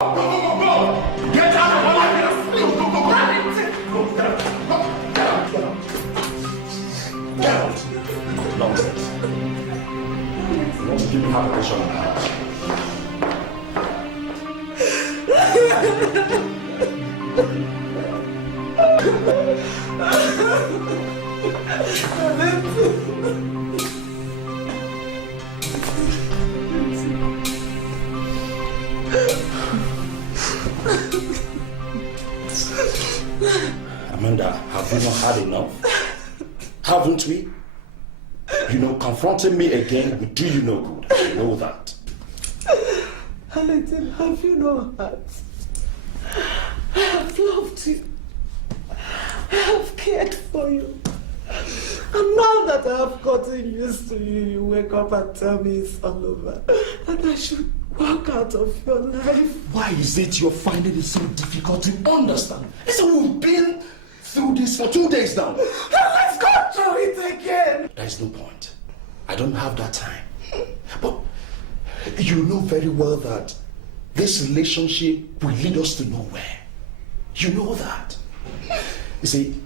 Go, go, go, go! Get out of my life! Go, go, go, grab it! Go, get out! Go, get out! Get out! Get out! Nonsense. You want to give me half a question in the house? Amanda, have we not had enough? Haven't we? You know, confronting me again would do you no good. I know that. Hamilton, have you no heart? I have loved you. I have cared for you. And now that I have gotten used to you, you wake up and tell me it's all over. And I should walk out of your life. Why is it you're finding it so difficult to understand? Listen, we've been through this for 2 days now. Then let's go through it again. There is no point. I don't have that time. But you know very well that this relationship will lead us to nowhere. You know that. You see,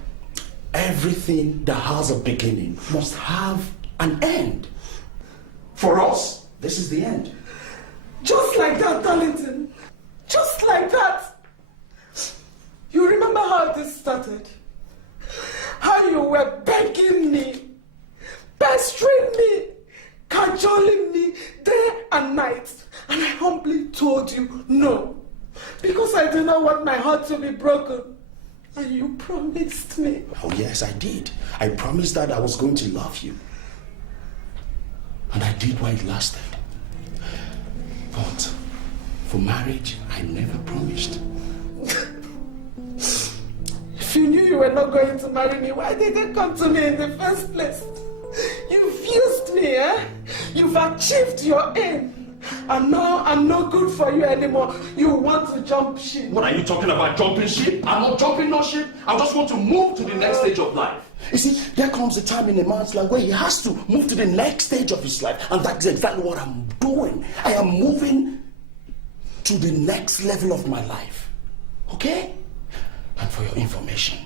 everything that has a beginning must have an end. For us, this is the end. Just like that, Darlington. Just like that. You remember how this started? How you were begging me, pestering me, cajoling me day and night. And I humbly told you no. Because I did not want my heart to be broken. And you promised me. Oh yes, I did. I promised that I was going to love you. And I did while it lasted. But for marriage, I never promised. If you knew you were not going to marry me, why did you come to me in the first place? You've used me, eh? You've achieved your aim. And now I'm not good for you anymore. You want to jump ship. What are you talking about, jumping ship? I'm not jumping no ship. I just want to move to the next stage of life. You see, there comes a time in a man's life where he has to move to the next stage of his life. And that's exactly what I'm doing. I am moving to the next level of my life. Okay? And for your information,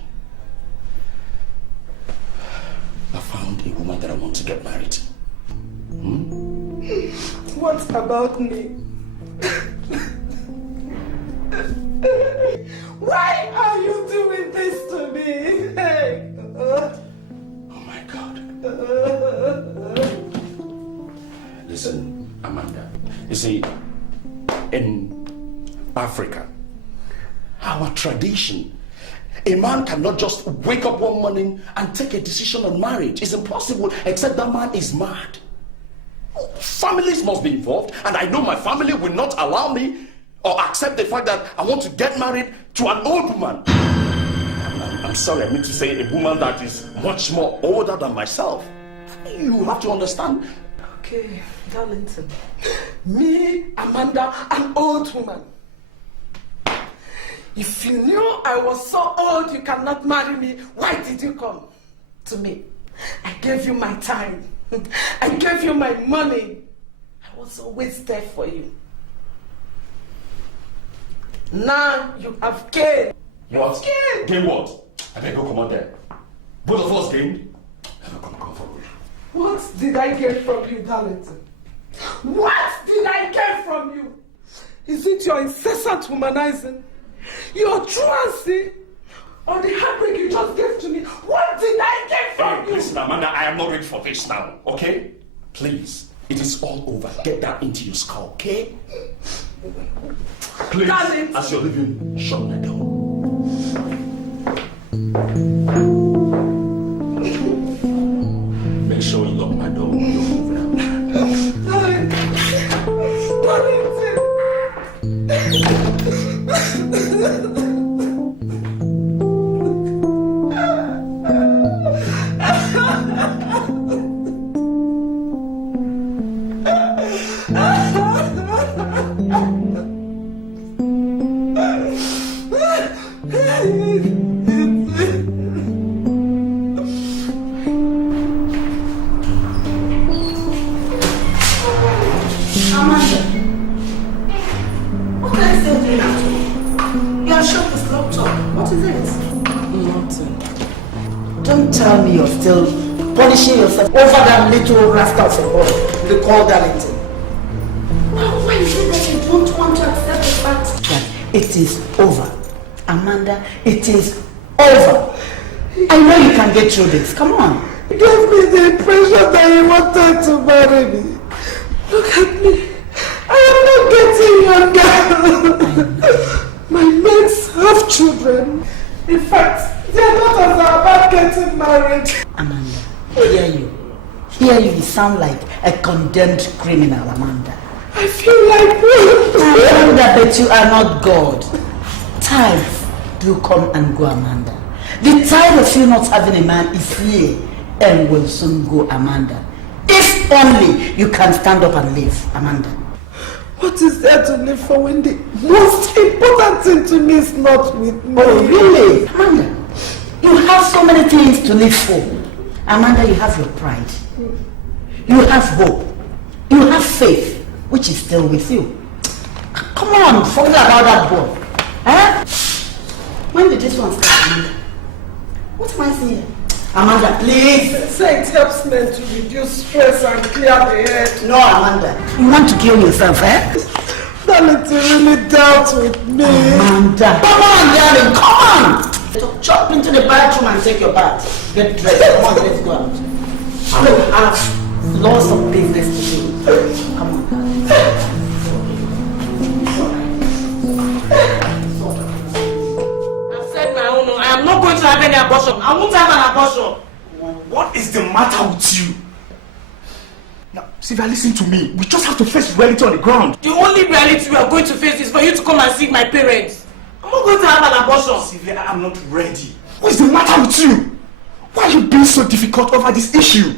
I found a woman that I want to get married to. What about me? Why are you doing this to me? Hey. Oh my God. Listen, Amanda. You see, in Africa, our tradition, a man cannot just wake up one morning and take a decision on marriage. It's impossible, except that man is mad. Families must be involved, and I know my family will not allow me or accept the fact that I want to get married to an old woman. I'm sorry, I mean to say a woman that is much more older than myself. You have to understand. Okay, Darlington. Me, Amanda, an old woman. If you knew I was so old you cannot marry me, why did you come to me? I gave you my time. I gave you my money. I was always there for you. Now you have gained. What? Gained. Gain what? I beg you, come on there. Both of us gained. Come forward. What did I get from you, Darlington? What did I get from you? Is it your incessant womanizing? Your truancy? Or the heartbreak you just gave to me? What did I get from you? Listen, Amanda, I am not ready for this now, okay? Please, it is all over. Get that into your skull, okay? Please, Darlington. as you're leaving, shut my door. Make sure you lock my door when you're moving out. Darlington. Amanda, what can I say to screaming at me? You're shut this laptop. What is it? Nothing. Don't tell me you're still punishing yourself over that little rascal for what they call Darlington. Why is it that you don't want to accept the fact that it is over? Amanda, it is over. I know you can get through this. Come on. You gave me the impression that you wanted to marry me. Look at me. I am not getting younger. My mates have children. In fact, their daughters are about getting married. Amanda, hear you. Hear you sound like a condemned criminal, Amanda. I feel like Amanda, but you are not God. Times do come and go, Amanda. The time of you not having a man is here and will soon go, Amanda. If only you can stand up and live, Amanda. What is there to live for when the most important thing to me is not with me? Oh, really? Amanda, you have so many things to live for. Amanda, you have your pride. You have hope. You have faith, which is still with you. Come on, forget about that boy. Huh? When did this one start, Amanda? What am I saying? Amanda, please. They say it helps men to reduce stress and clear the head. No, Amanda. You want to kill yourself, eh? Darlington really dealt with me. Amanda. Come on, darling, come on. Jump into the bathroom and take your bath. Get dressed. Come on, let's go out. I have lots of business to do. Come on, darling. I am not going to have any abortion. I won't have an abortion. What is the matter with you? Now, Sylvia, listen to me. We just have to face reality on the ground. The only reality we are going to face is for you to come and see my parents. I'm not going to have an abortion. Sylvia, I'm not ready. What is the matter with you? Why are you being so difficult over this issue?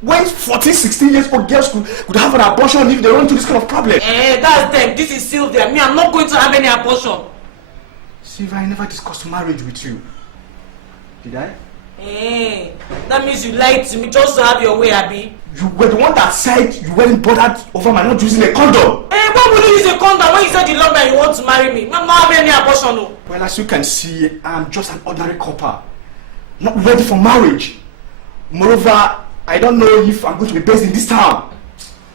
When 14, 16 years old girls could have an abortion if they run into this kind of problem? That's them. This is Sylvia. Me, I'm not going to have any abortion. Sylvia, I never discussed marriage with you. Did I? That means you lied to me just to have your way, Abby. You were the one that said you weren't bothered over my not using a condom. Why would you use a condom when you said you love me and you want to marry me? I'm not having any abortion, no. Well, as you can see, I'm just an ordinary couple. Not ready for marriage. Moreover, I don't know if I'm going to be based in this town.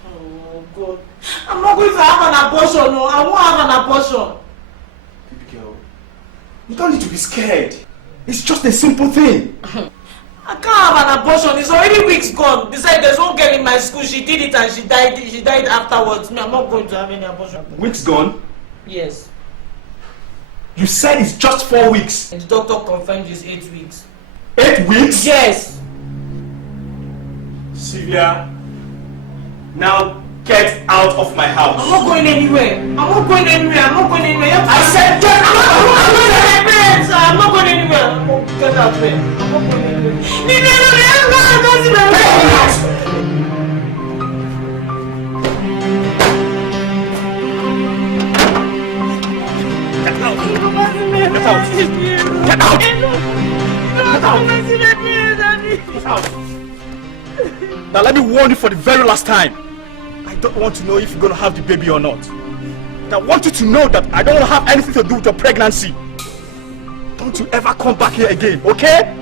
Oh, God. I'm not going to have an abortion, no. I won't have an abortion. Baby girl, you don't need to be scared. It's just a simple thing. I can't have an abortion. It's already weeks gone. Besides, there's one girl in my school. She did it and she died. She died afterwards. Me, I'm not going to have any abortion. Weeks gone? Yes. You said it's just 4 weeks. And the doctor confirmed it's 8 weeks. 8 weeks? Yes. Sylvia, now get out of my house. I'm not going anywhere. I'm not going anywhere. I'm not going anywhere. I said get out of my house! I'm not going anywhere. I'm not get out there. I'm not going anywhere. Get out! Now let me warn you for the very last time. I don't want to know if you're going to have the baby or not. And I want you to know that I don't want to have anything to do with your pregnancy. Don't you ever come back here again, okay?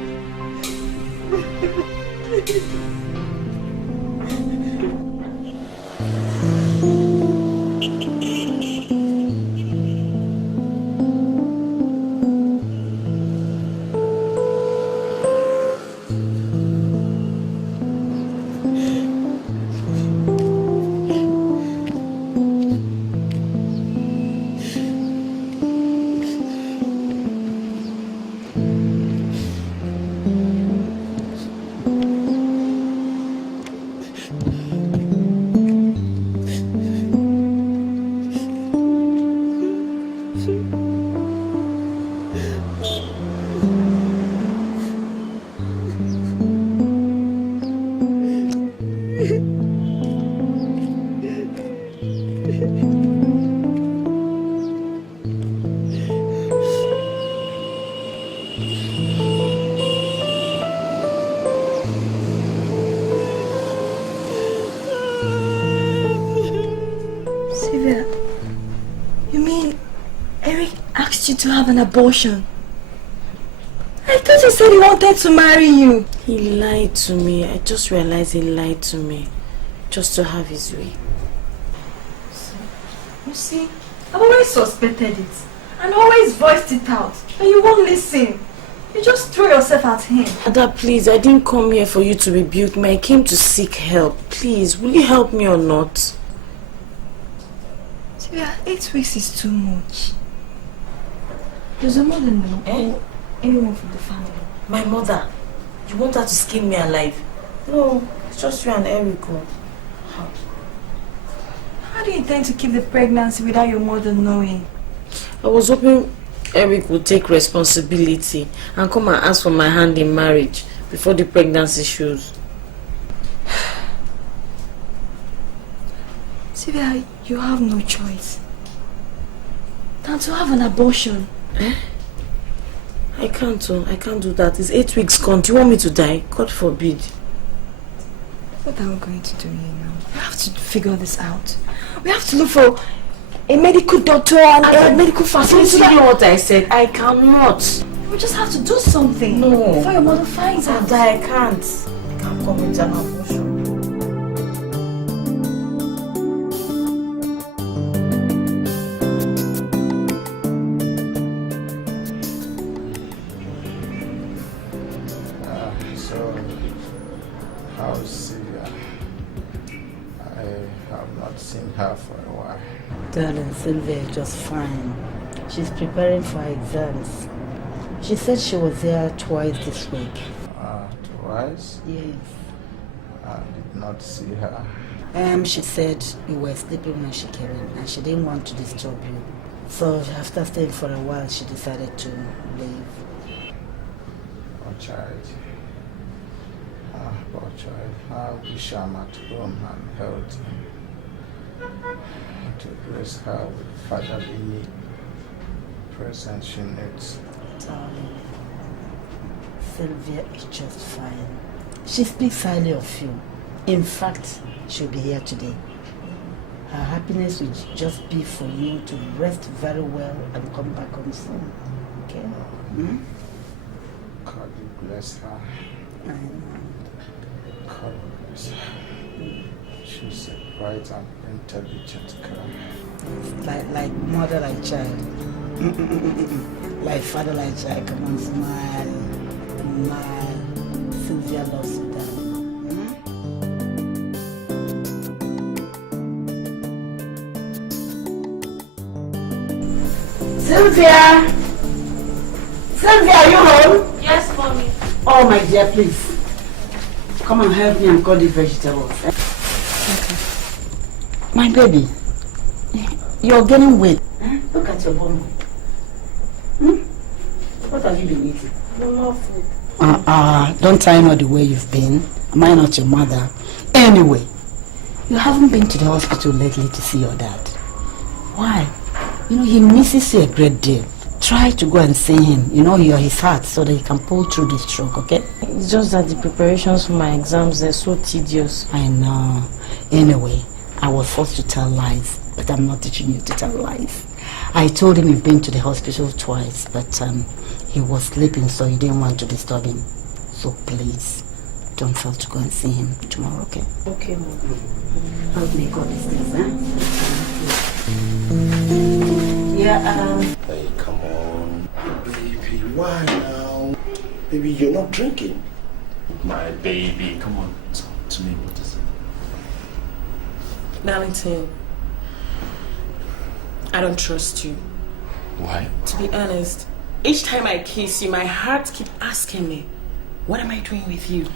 Eric asked you to have an abortion. I thought he said he wanted to marry you. He lied to me. I just realized he lied to me. Just to have his way. You see, I've always suspected it. And always voiced it out. And you won't listen. You just throw yourself at him. Ada, please, I didn't come here for you to rebuke me. I came to seek help. Please, will you help me or not? Sylvia, 8 weeks is too much. Does your mother know? Or anyone from the family? My mother? You want her to skin me alive? No, it's just you and Eric. How do you intend to keep the pregnancy without your mother knowing? I was hoping Eric would take responsibility and come and ask for my hand in marriage before the pregnancy shows. Sylvia, you have no choice than to have an abortion. I can't do that. It's 8 weeks gone. Do you want me to die? God forbid. What are we going to do here now? We have to figure this out. We have to look for a medical doctor and a medical facility. You know what I said? I cannot. We just have to do something. No. Before your mother finds out. I can't. I can't come with an abortion. So, how's Sylvia? I have not seen her for a while. Darling, Sylvia is just fine. She's preparing for her exams. She said she was there twice this week. Twice? Yes. I did not see her. She said you were sleeping when she came in and she didn't want to disturb you. So after staying for a while, she decided to leave. Poor child. Poor child. I wish I'm at home and healthy. To bless her with fatherly need. Present she needs. Darling, Sylvia is just fine. She speaks highly of you. In fact, she'll be here today. Her happiness will just be for you to rest very well and come back home soon. Okay? God will bless her. I know. God bless her. She's a bright and intelligent girl. Like mother, like child. Like father, like child. Come on, smile. Smile. Sylvia loves you, darling. Sylvia! Sylvia, are you home? Yes, mommy. Oh, my dear, please. Come and help me and cut the vegetables. Okay. My baby, you're getting weight. Look at your bum. What have you been eating? No food. Don't I know the way you've been? Am I not your mother? Anyway, you haven't been to the hospital lately to see your dad. Why? You know, he misses you a great deal. Try to go and see him. You know, you're his heart so that he can pull through this stroke, okay? It's just that the preparations for my exams, they're so tedious. I know. Anyway, I was forced to tell lies, but I'm not teaching you to tell lies. I told him you've been to the hospital twice, but he was sleeping, so you didn't want to disturb him. So please, don't fail to go and see him tomorrow, okay? Okay, Mom. Help me go these things, Yeah, Hey, come on. Baby, why now? Baby, you're not drinking. My baby, come on. Talk to me. What is it? Darlington, I don't trust you. Why? To be honest, each time I kiss you, my heart keeps asking me, what am I doing with you?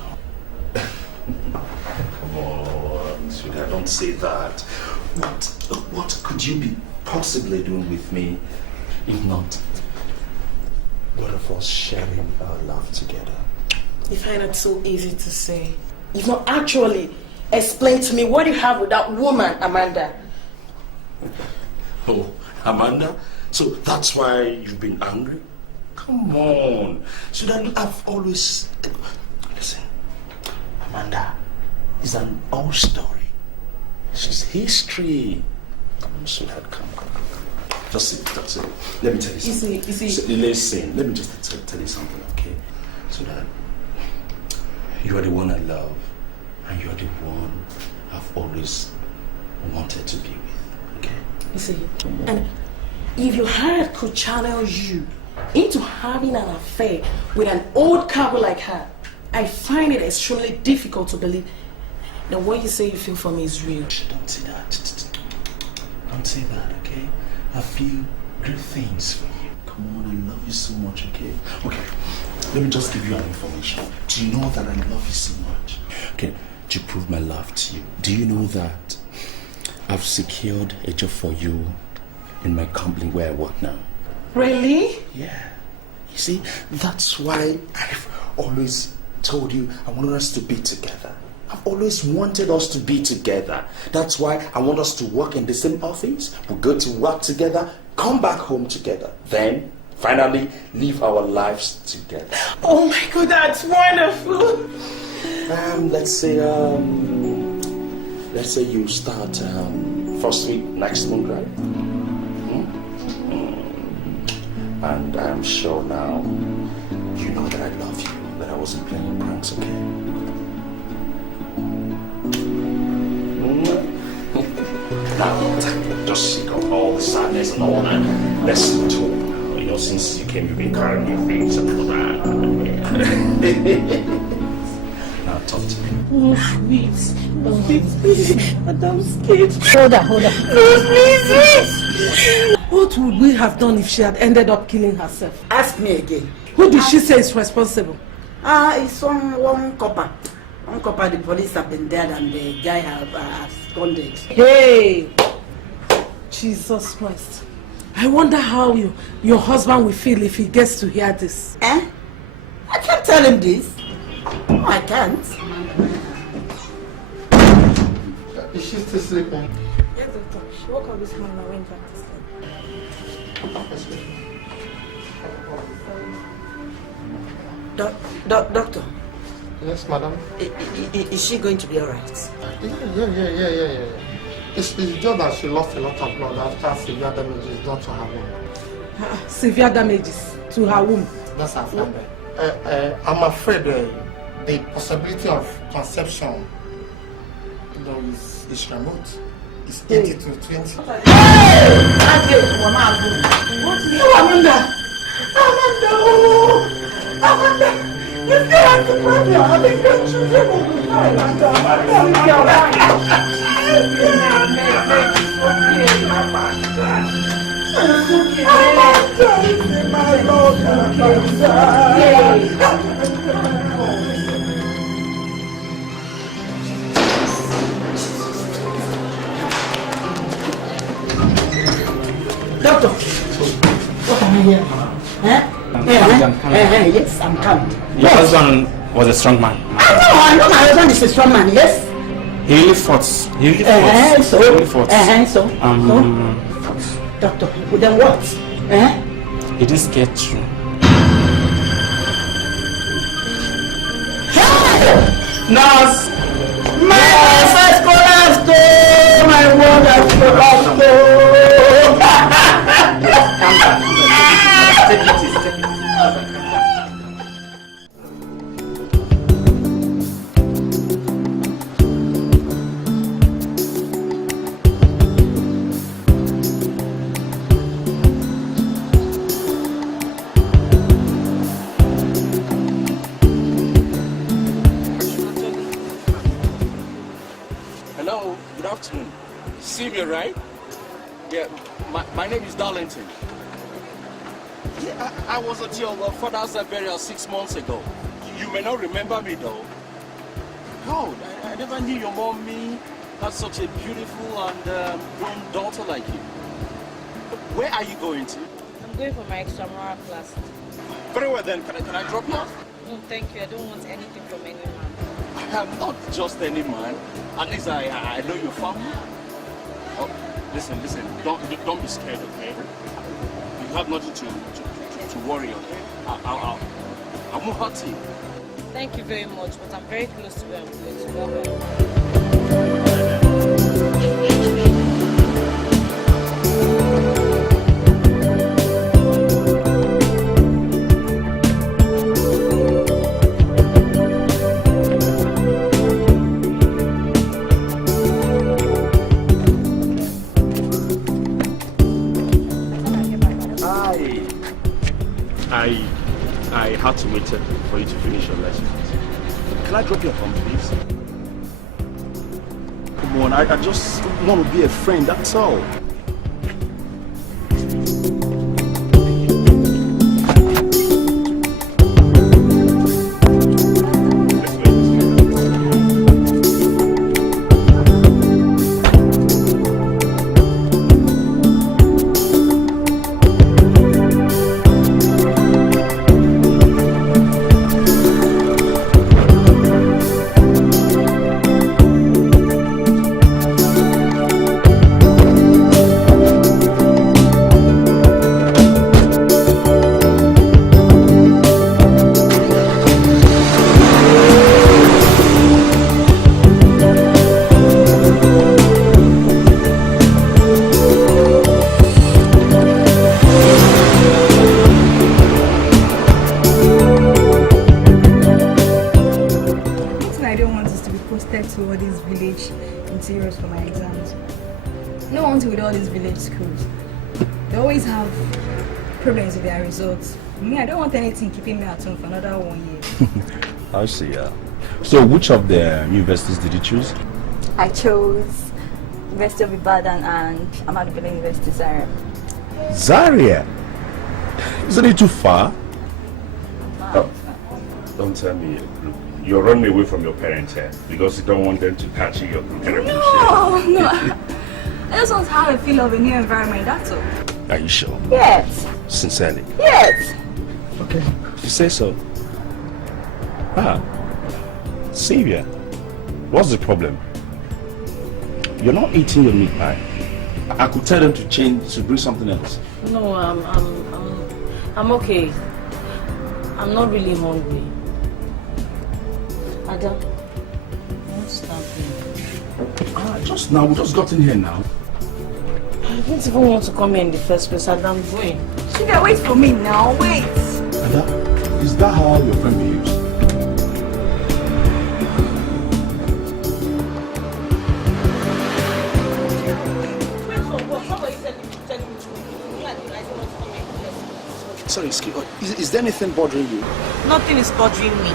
Come on, sweetheart, don't say that. What could you be possibly doing with me if not both of us sharing our love together? You find it so easy to say. You've not actually explained to me what you have with that woman, Amanda. Oh, Amanda? So that's why you've been angry? Come on. Sweetheart, I've always... Listen, Amanda is an old story. She's history. Come on, sweetheart, come. Just sit. Let me tell you something. Listen, let me just tell you something, okay? So that you are the one I love, and you are the one I've always wanted to be with, okay? You see, and if your heart could channel you into having an affair with an old cowboy like her, I find it extremely difficult to believe that what you say you feel for me is real. Don't say that. Don't say that, okay? I feel great things for you. Come on, I love you so much, okay? Okay, let me just give you an information. Do you know that I love you so much? Okay, to prove my love to you, do you know that I've secured a job for you in my company where I work now? Really? Yeah. You see, that's why I've always told you I wanted us to be together. I've always wanted us to be together. That's why I want us to work in the same office. We'll go to work together, come back home together. Then, finally, live our lives together. Oh my God, that's wonderful. Let's say you start first week next month, right? And I'm sure now you know that I love you, that I wasn't playing pranks, okay? Now, just shake off all the sadness and all that. Let's talk. You know, since you came, you've been carrying your things and all that. Now, talk to me. Oh, please. But I'm scared. Hold on. Please. What would we have done if she had ended up killing herself? Ask me again. Who did she say is responsible? It's one copper. One copper, the police have been there and the guy have absconded. Hey! Jesus Christ. I wonder how your husband will feel if he gets to hear this. I can't tell him this. No, I can't. Is she still sleeping? Yes, doctor. She woke up this morning and went back to sleep. Doctor, Yes, madam. is she going to be alright? Yeah. It's just that she lost a lot of blood after severe damages done to her womb. Severe damages to her womb. That's her friend. I'm afraid the possibility of conception is remote. It's 80 to 20. Amanda! Let's get out to Pablo. I think the children will be fine. Amanda, Doctor, what am I here? Yes, I'm coming. Your husband was a strong man. I know my husband is a strong man, yes? He really fought. So? Doctor, then what? He didn't get through. Nurse! My life has collapsed, my world has collapsed. Take it easy. Hello, good afternoon. Sylvia, right? Yeah, my name is Darlington. Yeah, I was at your father's burial 6 months ago. You may not remember me though. Oh, I never knew your mommy had such a beautiful and grown daughter like you. Where are you going to? I'm going for my extramural class. Very well then, can I drop you off? No, thank you. I don't want anything from any man. I'm not just any man. At least I know your family. Oh, listen, don't be scared, okay? You have nothing to worry, okay? I won't hurt you. Thank you very much, but I'm very close to where I'm going to go. I had to wait for you to finish your lesson. Can I drop you home, please? Come on, I just want to be a friend, that's all. Me, I don't want anything keeping me at home for another 1 year. I see, So which of the universities did you choose? I chose University of Ibadan and Ahmadu Bello University, Zaria. Zaria? Isn't it too far? Don't tell me. Look, you're running away from your parents here because you don't want them to catch you. No. I just want to have a feel of a new environment, that's all. Are you sure? Yes. Sincerely? Yes. Okay, if you say so. Xavier, what's the problem? You're not eating your meat pie. I could tell them to change, to bring something else. No, I'm okay. I'm not really hungry. Ada, what's happening? Just now, we just got in here now. I didn't even want to come here in the first place, and I'm going. Sugar, wait for me now, wait. Ada, is that how your friend behaves? Sorry, is there anything bothering you? Nothing is bothering me.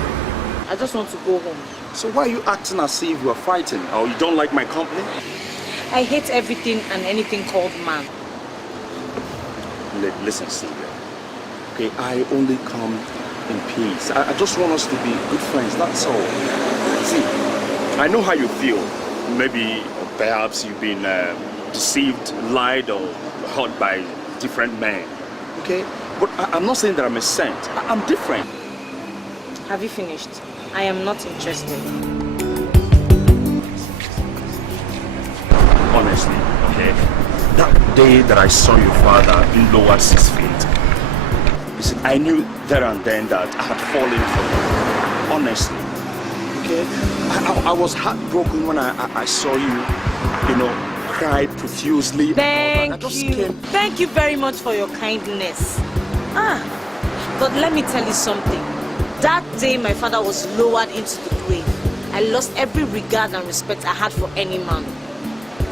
I just want to go home. So why are you acting as if you are fighting? Or you don't like my company? I hate everything and anything called man. Listen, Sylvia. Okay, I only come in peace. I just want us to be good friends, that's all. See, I know how you feel. Maybe, or perhaps you've been deceived, lied, or hurt by different men. Okay? But I'm not saying that I'm a saint. I'm different. Have you finished? I am not interested. Honestly, okay? That day that I saw your father lowered 6 feet, you see, I knew there and then that I had fallen for you. Honestly, okay? I was heartbroken when I saw you, cry profusely. Thank you. Thank you very much for your kindness. But let me tell you something. That day my father was lowered into the grave. I lost every regard and respect I had for any man.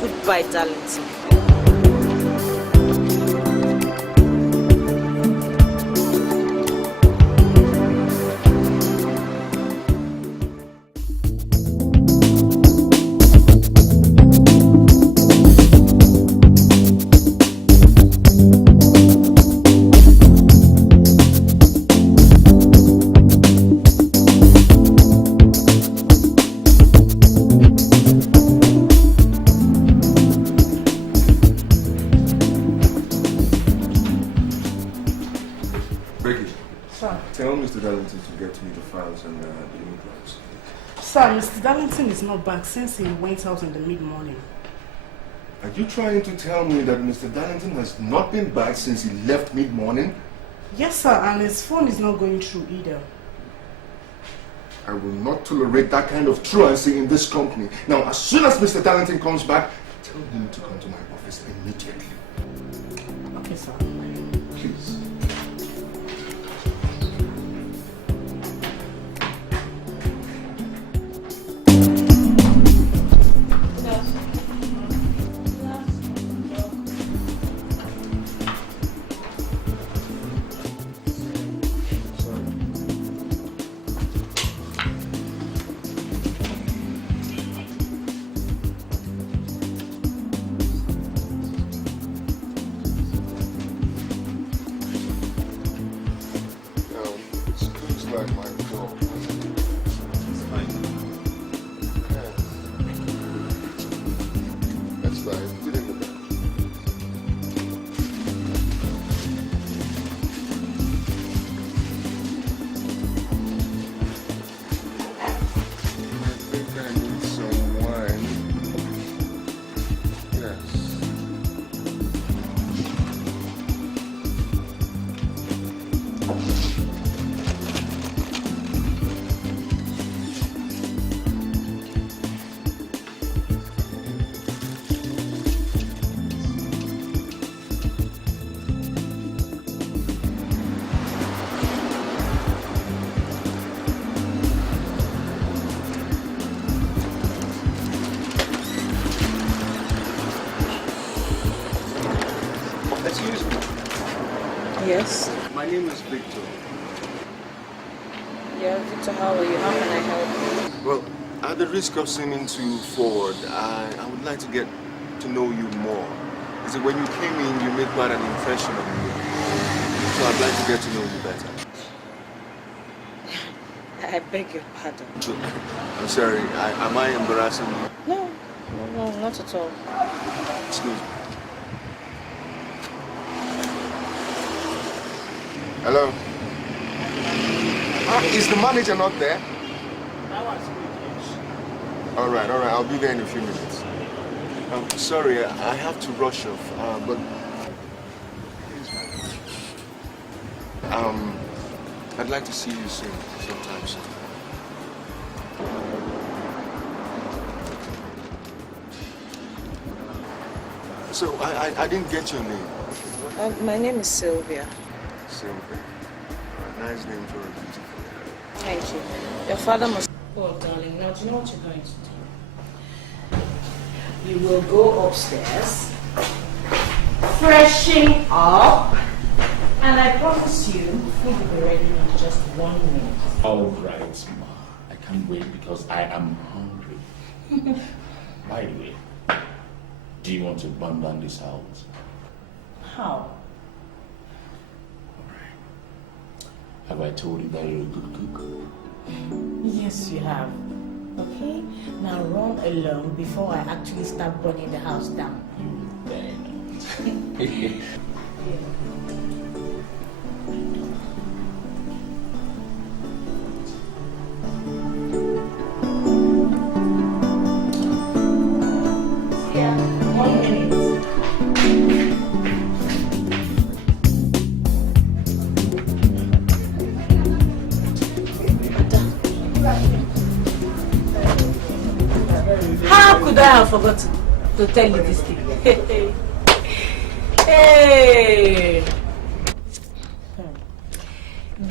Goodbye, Darlington. Sir, Mr. Darlington is not back since he went out in the mid-morning. Are you trying to tell me that Mr. Darlington has not been back since he left mid-morning? Yes, sir, and his phone is not going through either. I will not tolerate that kind of truancy in this company. Now, as soon as Mr. Darlington comes back, tell him to come to my office immediately. Okay, sir. Please. by my door. It's fine. Yes. That's fine. Put it in the bag. I think I need some wine. Yes. Excuse me. Yes. My name is Victor. Yeah, Victor, how are you? How can I help you? Well, at the risk of seeming too forward, I would like to get to know you more. Is that when you came in, you made quite an impression on me. So I'd like to get to know you better. I beg your pardon. I'm sorry, am I embarrassing you? No, not at all. Excuse me. Hello? Is the manager not there? All right, I'll be there in a few minutes. Sorry, I have to rush off, but... I'd like to see you soon, sometime soon. So, I didn't get your name. My name is Sylvia. Sylvia. Nice name for a beautiful girl. Thank you. Your father must... Oh, darling, now do you know what you're going to do? You will go upstairs, freshen up, and I promise you, food will be ready in just 1 minute. All right, Ma. I can't wait because I am hungry. By the way, do you want to burn down this house? How? Have I told you that you're a good cook? Yes, you have. Okay? Now run along before I actually start burning the house down. You better not. Yeah, 1 minute. How could I have forgotten to tell you this thing? Hey!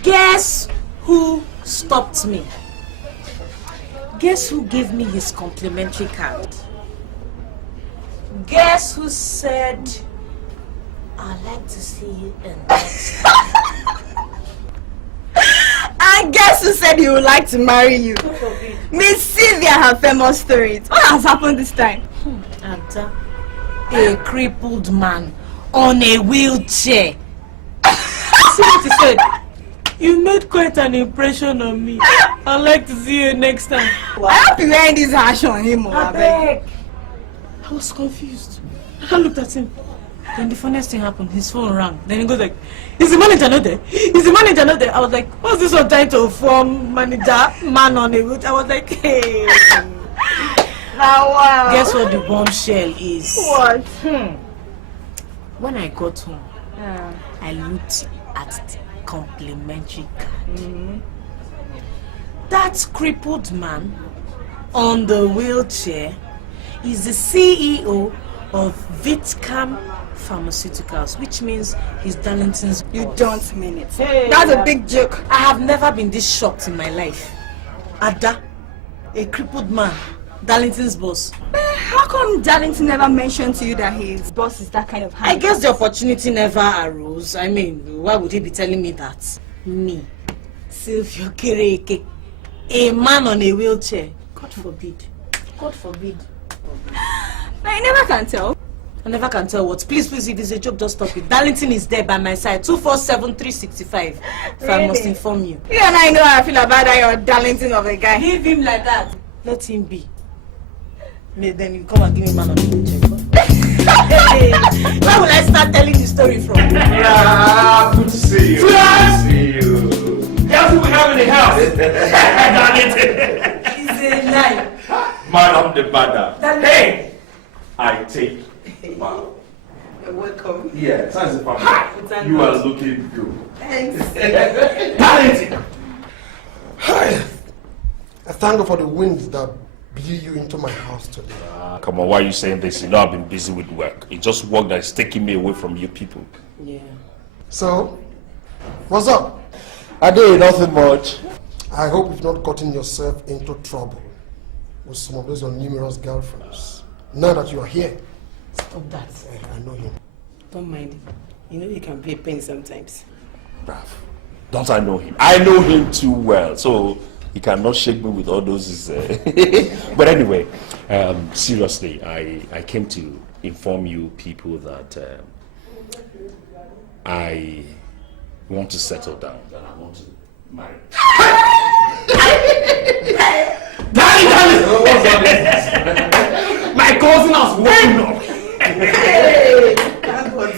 Guess who stopped me? Guess who gave me his complimentary card? Guess who said, I'd like to see you in next And guess who said he would like to marry you? Miss Sylvia, her famous stories. What has happened this time? And a crippled man on a wheelchair. See what he said? You made quite an impression on me. I'd like to see you next time. I hope you wearing this hash on him, I beg. I was confused. I looked at him. Then the funniest thing happened. His phone rang. Then he goes like, "Is the manager not there? Is the manager not there?" I was like, "What's this one trying to form manager man on a wheelchair?" I was like, "Hey." Now, wow. Guess what the bombshell is? What? When I got home, I looked at the complimentary card. That crippled man on the wheelchair is the CEO of Vitcam Pharmaceuticals, which means he's Darlington's boss. You don't mean it. Hey, That's a big joke. I have never been this shocked in my life. Ada, a crippled man, Darlington's boss. How come Darlington never mentioned to you that his boss is that kind of I guess the opportunity never arose. I mean, why would he be telling me that? Me, Sylvia Kireke, a man on a wheelchair. God forbid. God forbid. I never can tell. I never can tell what. Please, if it's a joke, just stop it. Darlington is there by my side. 247-365. If I must inform you. You and I know how I feel about that, your Darlington of a guy. Leave him like that. Let him be. Then you come and give me man on the check. Hey, where will I start telling the story from? Yeah, good to see you. Good to see you. Guess who we have in the house? It's a lie. Man of the banner. Hey! I take. Wow. You're welcome. Yeah, thanks for family. You are looking good. Thanks. Talented. Hi. I thank God for the wind that blew you into my house today. Come on, why are you saying this? You know I've been busy with work. It's just work that is taking me away from you people. Yeah. So, what's up? I do nothing much. I hope you've not gotten yourself into trouble with some of those your numerous girlfriends. Now that you are here. Stop that. I know him. Don't mind. You know you can be a pain sometimes. Brav. Don't I know him? I know him too well, so he cannot shake me with all those. But anyway, seriously, I came to inform you people that I want to settle down, that I want to marry. Darling! My cousin has woken up. Hey! Thank God.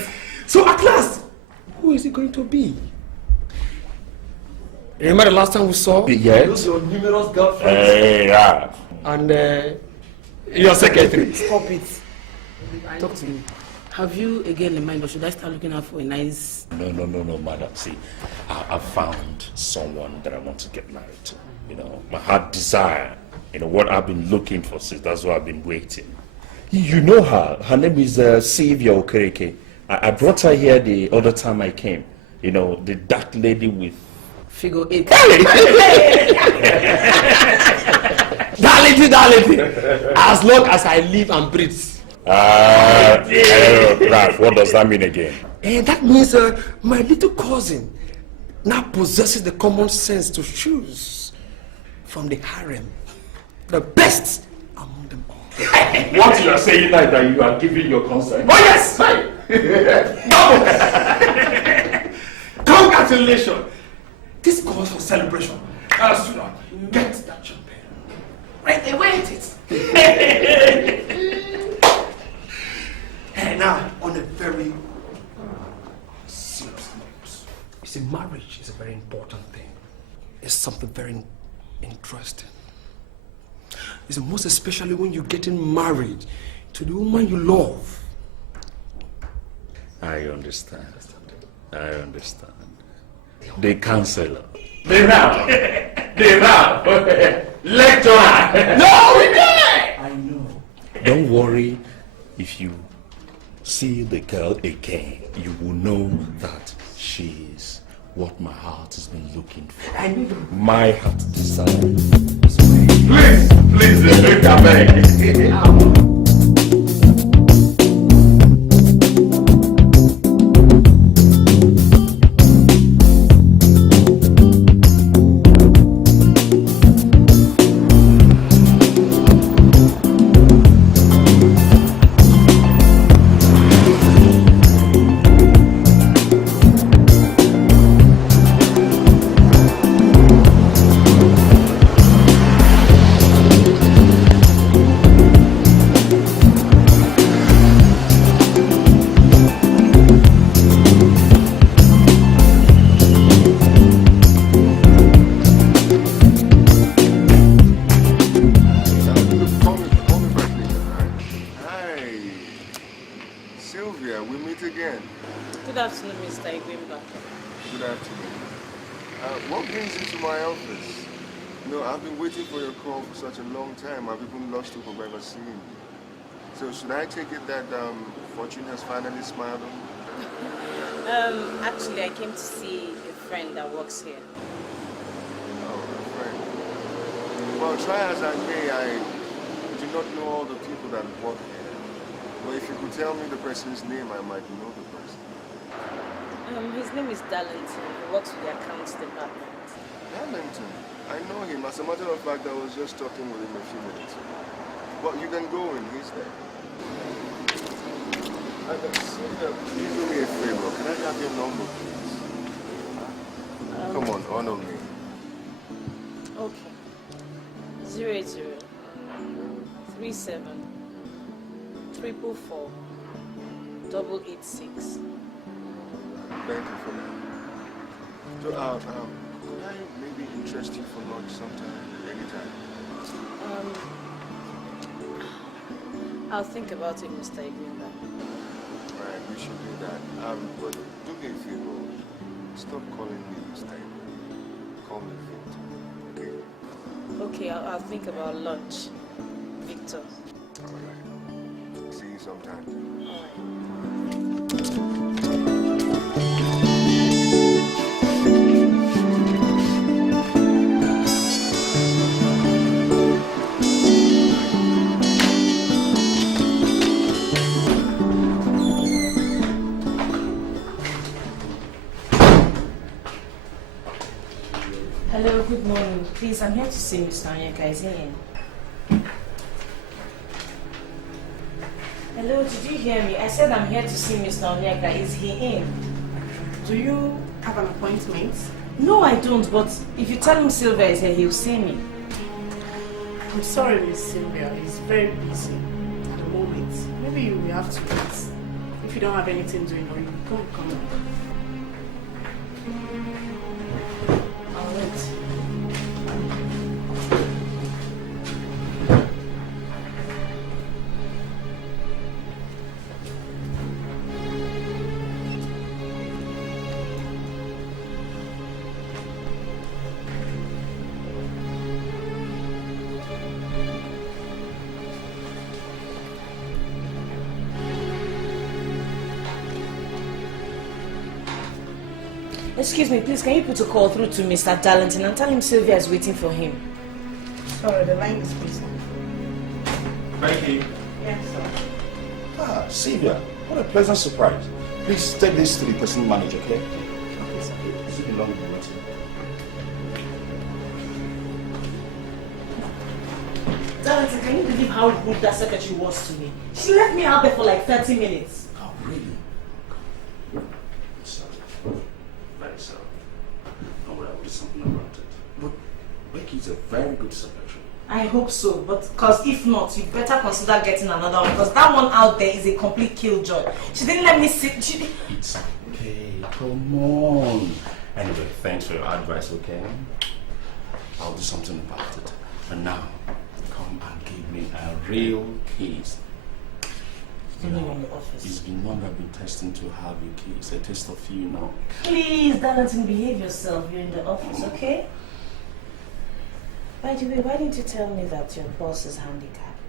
So at last, who is it going to be? Remember the last time we saw? Yes. Those your numerous girlfriends. Hey, yeah. And your secretary. Stop it. Talk to me. Have you a girl in mind, or should I start looking out for a nice... No, madam. See, I found someone that I want to get married to. You know, my heart desire. You know, what I've been looking for since. That's why I've been waiting. You know her. Her name is Sylvia Okereke. I brought her here the other time I came. You know, the dark lady with... Figure 8. Darling. As long as I live and breathe. Ralph, what does that mean again? And that means my little cousin now possesses the common sense to choose from the harem the best among them all. What you are saying now that you are giving your consent? Oh yes! Congratulations! This calls for celebration. Asuna, get that champagne. Right away, And now, on a very serious note, you see, marriage is a very important thing. It's something very interesting. It's most especially when you're getting married to the woman you love. I understand. The counselor. The rap. Lecturer. No, we did. I know. Don't worry. If you see the girl again, you will know that she is what my heart has been looking for. I know. My heart desire. Please, drink that bag. So should I take it that Fortune has finally smiled on me? Actually, I came to see a friend that works here. Oh, a friend. Well, try as I may, I do not know all the people that work here. But if you could tell me the person's name, I might know the person. His name is Darlington. He works with the accounts department. Darlington? I know him. As a matter of fact, I was just talking with him a few minutes ago. Well, you can go in. He's there. Sylvia, please do me a favor. Can I have your number, please? Come on, honor me. Okay. 080 37 444 886. Thank you for that. So, could I maybe interest you for lunch sometime, anytime? I'll think about it, Mr. Igwinda. Alright, we should do that. But do me a favor. Stop calling me Mr. Igwinda. Call me Victor. Okay? Okay, I'll think about lunch, Victor. Alright. See you sometime. Alright. Hello, good morning. Please, I'm here to see Mr. Onyeka. Is he in? Hello, did you hear me? I said I'm here to see Mr. Onyeka. Is he in? Do you have an appointment? No, I don't, but if you tell him Sylvia is here, he'll see me. I'm sorry, Miss Sylvia. He's very busy at the moment. Maybe you will have to wait. If you don't have anything doing, or you come back. I'll wait. Excuse me, please, can you put a call through to Mr. Darlington and tell him Sylvia is waiting for him? Sorry, the line is busy. Thank you. Yes, sir. Ah, Sylvia, what a pleasant surprise. Please take this to the person manager, okay? Okay, sir. This will be long enough. Darlington, can you believe how rude that secretary was to me? She left me out there for like 30 minutes. Oh, really? Sorry. Very sorry. No, I will do something about it. But Becky is a very good secretary. I hope so, but because if not, you better consider getting another one, because that one out there is a complete killjoy. She didn't let me sit. It's okay, come on. Anyway, thanks for your advice, okay? I'll do something about it. But now, come and give me a real kiss. You know, in the office. It's been long I've been testing to have a kiss, a taste of you now. Please, Darlington, behave yourself. You're in the office, okay? By the way, why didn't you tell me that your boss is handicapped?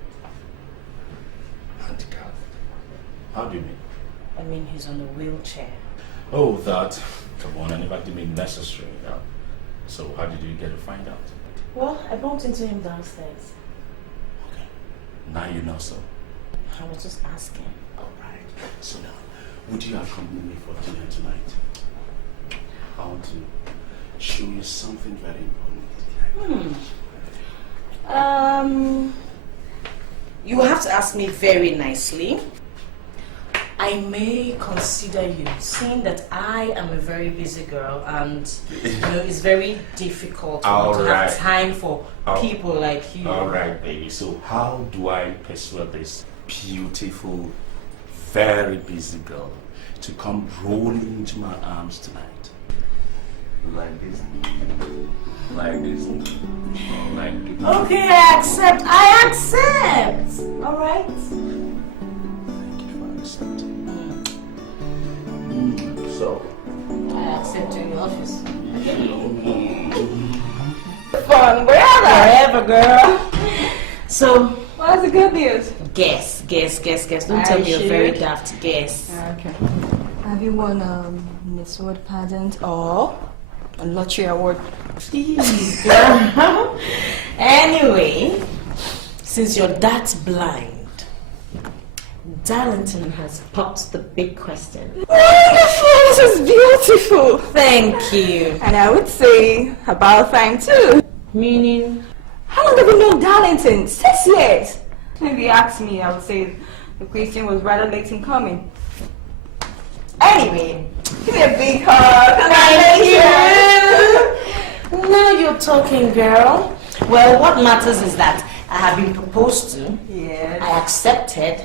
Handicapped? How do you mean? I mean, he's on a wheelchair. Oh, that. Come on, I never deemed it necessary. Yeah. So how did you get to find out? Well, I bumped into him downstairs. Okay. Now you know so. I was just asking. Alright. So now, would you accompany me for dinner tonight? I want to show you something very important. You will have to ask me very nicely. I may consider you, seeing that I am a very busy girl and you know it's very difficult to have time for people like you. Alright, baby. So how do I persuade this beautiful, very busy girl to come rolling into my arms tonight? Like this. Like this. Like this. Okay, I accept. Alright. Thank you for accepting. So I accept you in the office. Fun, wherever, girl. So, what's the good news? Guess. Don't tell me you're very daft. Guess. Okay. Have you won Miss World pageant or a lottery award? Please, girl. Anyway, since you're that blind, Darlington has popped the big question. Wonderful! This is beautiful. Thank you. And I would say about time too. Meaning? How long have you known Darlington? 6 years. If you ask me, I would say the question was rather late in coming. Anyway, give me a big hug. Thank you. Now you're talking, girl. Well, what matters is that I have been proposed to. Yes. I accepted,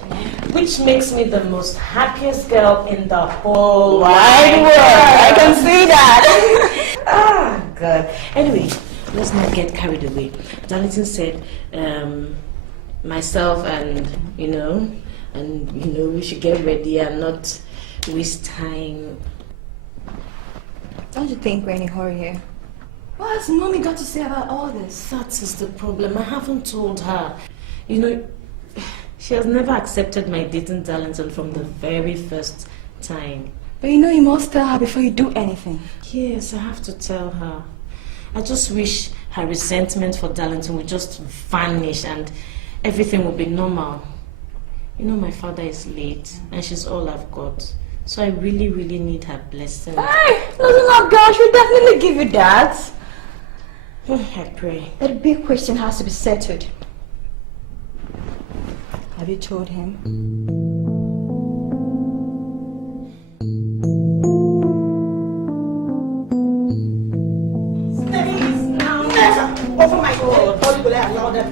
which makes me the most happiest girl in the whole wide world. I can see that. Ah, God. Anyway, let's not get carried away. Darlington said, myself and we should get ready and not waste time. Don't you think we're in a hurry here? What has mommy got to say about all this? That is the problem. I haven't told her. She has never accepted my dating Darlington from the very first time. But you must tell her before you do anything. Yes, I have to tell her. I just wish her resentment for Darlington would just vanish and everything will be normal. My father is late and she's all I've got. So I really, really need her blessing. Hey, listen up, girl. She'll definitely give you that. I pray. But a big question has to be settled. Have you told him? Oh my God! How will I allow them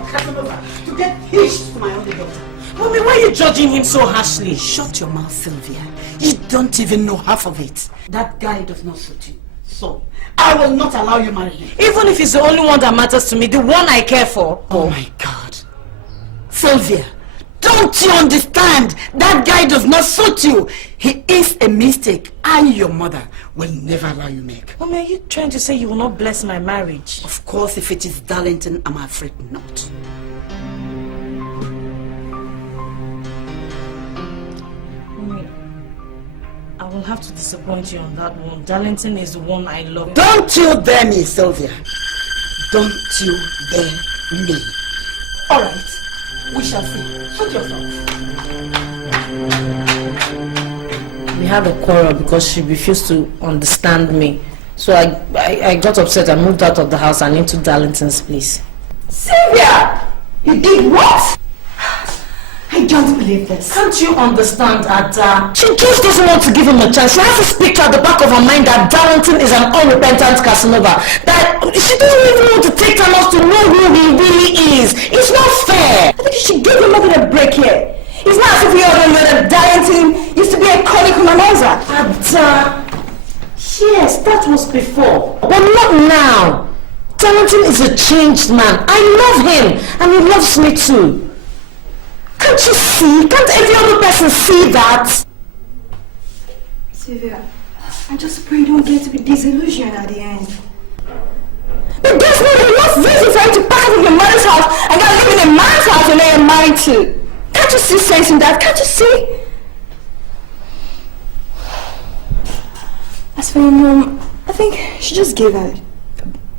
to get hitched to my only daughter? Mommy, why are you judging him so harshly? Shut your mouth, Sylvia. You don't even know half of it. That guy does not suit you. So, I will not allow you marry him. Even if he's the only one that matters to me, the one I care for. Oh my God. Sylvia, don't you understand? That guy does not suit you. He is a mistake. I, your mother, will never allow you make. Mommy, are you trying to say you will not bless my marriage? Of course, if it is Darlington, I'm afraid not. I will have to disappoint you on that one. Darlington is the one I love. Don't you dare me, Sylvia. Don't you dare me. All right, we shall see. Suit yourself. We had a quarrel because she refused to understand me. So I got upset and moved out of the house and into Darlington's place. Sylvia! You did what? I don't believe this. Can't you understand, Ada? She just doesn't want to give him a chance. She has to speak to at the back of her mind that Darlington is an unrepentant Casanova. That she doesn't even want to take time off to know who he really is. It's not fair. I think you should give your mother a break here. It's not as if we all know that Darlington used to be a chronic womanizer. Ada, yes, that was before. But not now. Darlington is a changed man. I love him and he loves me too. Can't you see? Can't every other person see that? Sylvia, I just pray you don't get to be disillusioned at the end. But there's not enough reason for you to pack up in your mother's house and go live in a man's house you're not married to. Can't you see sense in that? Can't you see? As for your mom, I think she just gave her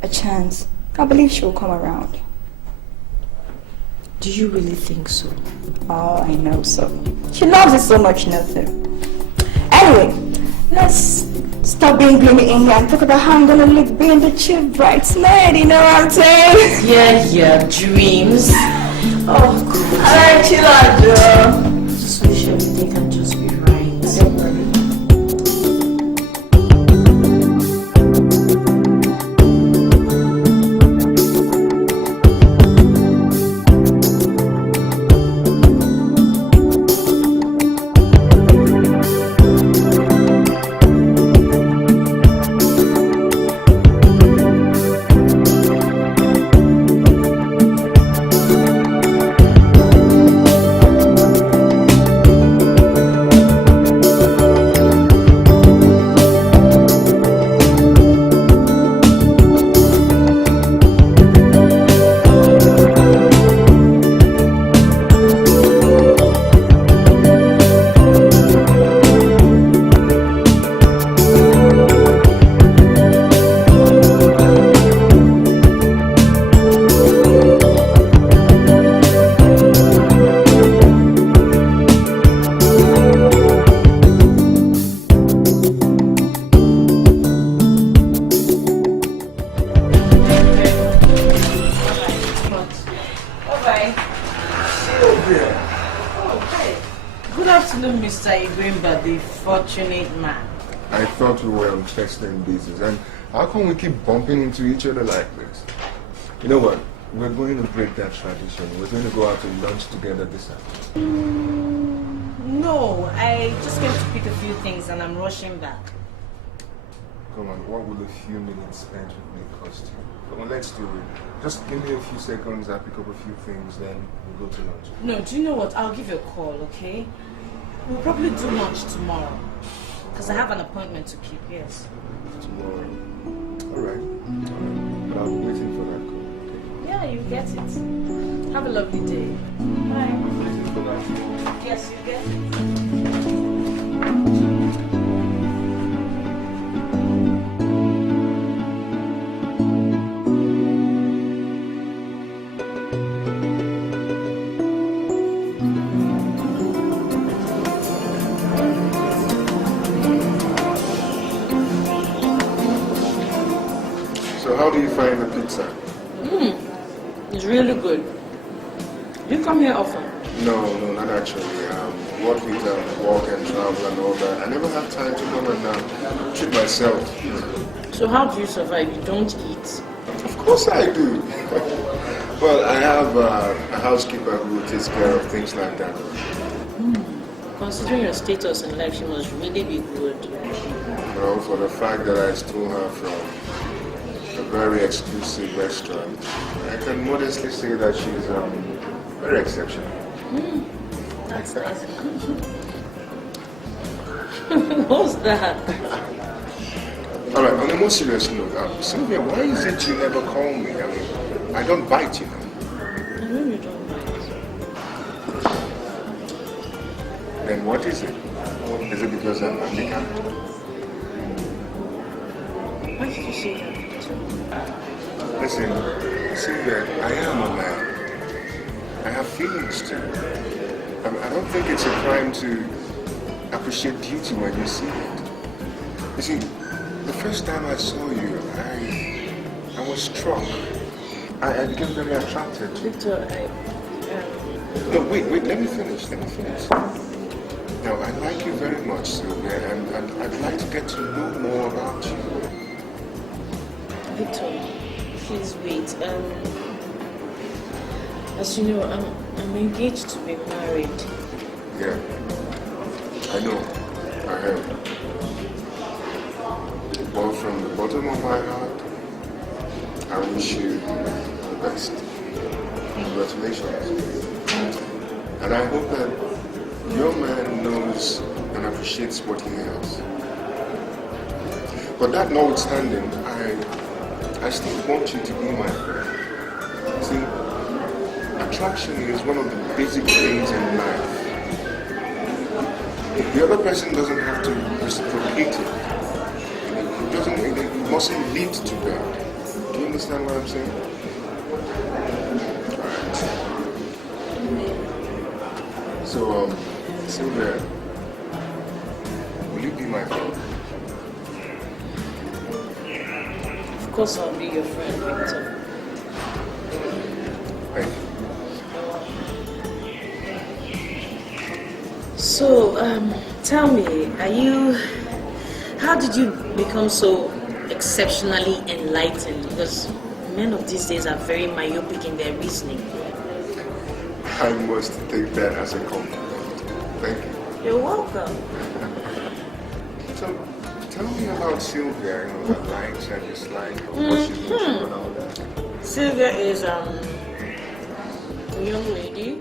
a chance. I believe she will come around. Do you really think so? Oh, I know so. She loves it so much, nothing. Anyway, let's stop being gloomy in here and talk about how I'm gonna look being the chief bridesmaid, you know what I'm saying? Yeah, dreams. Oh, good. Alright, chill out, girl. Just wish everything can just be right. Don't worry. Mr. Igwemba, the unfortunate man. I thought we were interested in business, and how come we keep bumping into each other like this? You know what? We're going to break that tradition. We're going to go out to lunch together this afternoon. No, I just came to pick a few things and I'm rushing back. Come on, what will a few minutes spent with me cost you? Come on, let's do it. Just give me a few seconds, I'll pick up a few things, then we'll go to lunch. No, do you know what? I'll give you a call, okay? We'll probably do lunch tomorrow. Because I have an appointment to keep, yes. Tomorrow. Alright. But I'll be waiting for that call. Yeah, you get it. Have a lovely day. Bye. Waiting for that call. Yes, you get it. So how do you find the pizza? It's really good. Do you come here often? No, not actually. Work with work and travel and all that. I never have time to come and treat myself. So how do you survive? You don't eat? Of course I do. Well, I have a housekeeper who takes care of things like that. Considering your status in life, she must really be good. Well, for the fact that I stole her from a very exclusive restaurant, I can modestly say that she's very exceptional. That's nice. What's that? Alright, on a more serious note, Sylvia, why is it you never call me? I mean, I don't bite, you know. I know you don't bite. Then what is it? Is it because I'm handicapped? Why did you say that? Listen, Sylvia, I am a man. I have feelings too. I don't think it's a crime to appreciate beauty when you see it. You see, the first time I saw you, I was struck. I became very attracted. Victor, No, wait, let me finish. Now, I like you very much, Sylvia, and I'd like to get to know more about you. Victor, please wait. As you know, I'm engaged to be married. Yeah, I know. I am. But from the bottom of my heart, I wish you the best. Congratulations. And I hope that your man knows and appreciates what he has. But that notwithstanding, I still want you to be my friend. See, attraction is one of the basic things in life. The other person doesn't have to reciprocate it. It mustn't lead to that. Do you understand what I'm saying? Alright. So, Sylvia, will you be my friend? Of course I'll be your friend, Victor. Thank you. So, tell me, how did you become so exceptionally enlightened? Because men of these days are very myopic in their reasoning. I must take that as a compliment. Thank you. You're welcome. So, tell me about Sylvia, the likes and dislikes, what she's doing and all that. Sylvia is a young lady.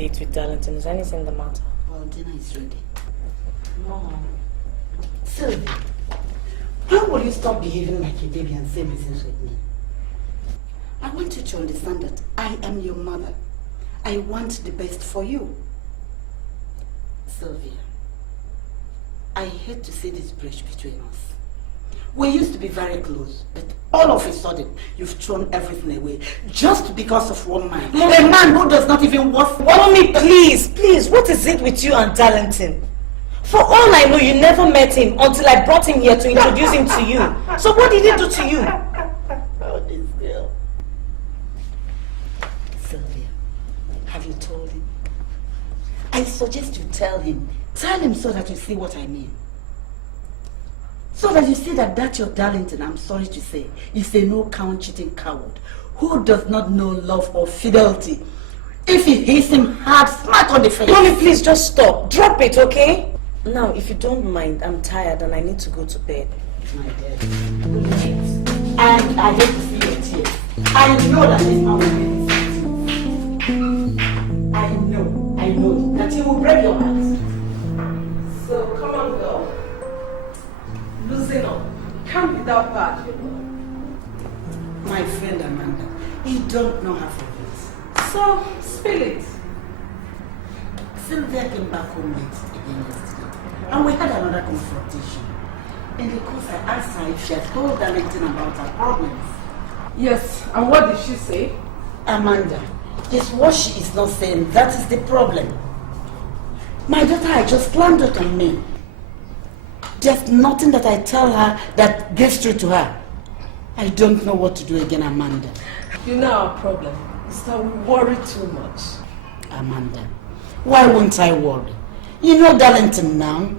date with Darlington. Is anything the matter? Well, dinner is ready. Mom. Sylvia, when will you stop behaving like a baby and say business with me? I want you to understand that I am your mother. I want the best for you. Sylvia, I hate to see this bridge between us. We used to be very close, but all of a sudden, you've thrown everything away just because of one man. Mommy. A man who does not even worth... Mommy, please, what is it with you and Darlington? For all I know, you never met him until I brought him here to introduce him to you. So what did he do to you? Oh, this girl. Sylvia, have you told him? I suggest you tell him. Tell him so that you see what I mean. So that you see that your Darlington, I'm sorry to say, is a no-count cheating coward who does not know love or fidelity. If he hits him hard, smack on the face. Mommy, please just stop. Drop it, okay? Now, if you don't mind, I'm tired and I need to go to bed. My dear, good night. And I hate to see your tears. I know that this man will make it. I know that he will break your heart. So, come on, girl. Losing up. Can't be that bad, you know. My friend Amanda, you don't know half of it. So, spill it. Sylvia came back home late again yesterday, and we had another confrontation. In the course, I asked her if she had told Darlington about her problems. Yes, and what did she say? Amanda, it's what she is not saying that is the problem. My daughter had just slandered on me. There's nothing that I tell her that gets through to her. I don't know what to do again, Amanda. You know our problem is that we worry too much. Amanda, why won't I worry? You know Darlington now.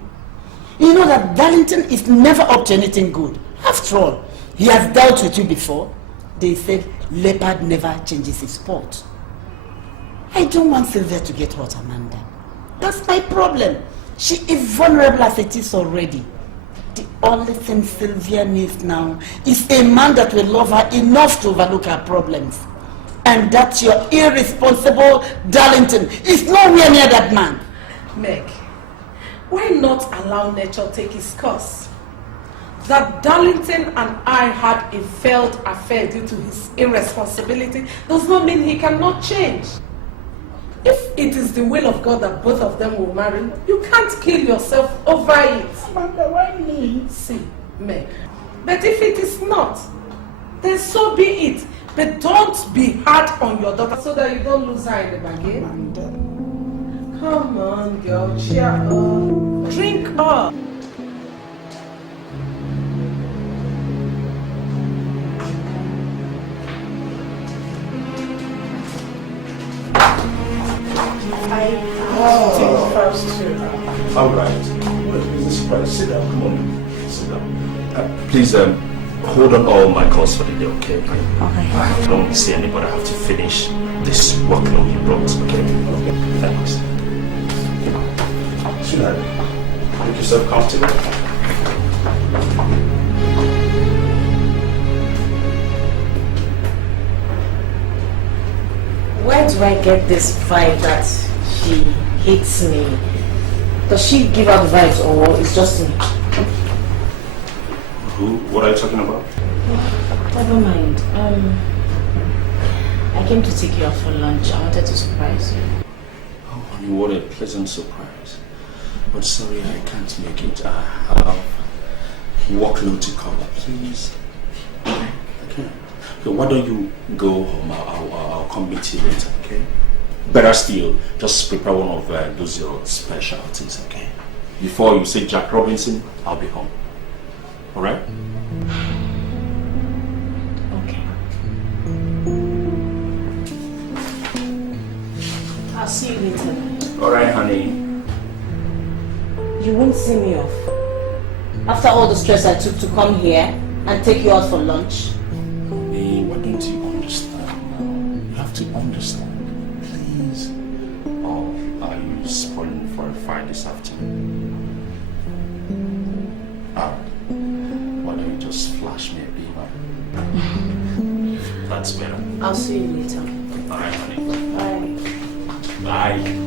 You know that Darlington is never up to anything good. After all, he has dealt with you before. They said leopard never changes his spot. I don't want Sylvia to get hurt, Amanda. That's my problem. She is vulnerable as it is already. The only thing Sylvia needs now is a man that will love her enough to overlook her problems. And that your irresponsible Darlington is nowhere near that man. Meg, why not allow nature take its course? That Darlington and I had a failed affair due to his irresponsibility does not mean he cannot change. If it is the will of God that both of them will marry, you can't kill yourself over it. Amanda, why me? See, Meg, but if it is not, then so be it. But don't be hard on your daughter so that you don't lose her in the bargain. Amanda. Come on, girl, cheer up. Drink up. All right. What is this surprise? Sit down. Come on. Sit down. Please, hold on all my calls for the day, okay? Okay. I don't want to see anybody. I have to finish this workload you brought, okay? Okay. Thanks. Sweetheart, make yourself comfortable. Where do I get this vibe that she hates me? Does she give out vibes or it's just me? Who? What are you talking about? Never mind. I came to take you out for lunch. I wanted to surprise you. Oh, honey, what a pleasant surprise. But sorry, I can't make it. I have workload to cover, please. I can't. Okay, why don't you go home? I'll come meet you later, okay? Better still, just prepare one of those your specialties, okay? Before you say Jack Robinson, I'll be home. Alright? Okay. I'll see you later. Alright, honey. You won't see me off. After all the stress I took to come here and take you out for lunch. Hey, why don't you understand now? You have to understand. Please. Or are you spoiling for a fight this afternoon? Alright. Why don't you just flash me a beamer? That's better. I'll see you later. Alright, honey. Bye. Bye.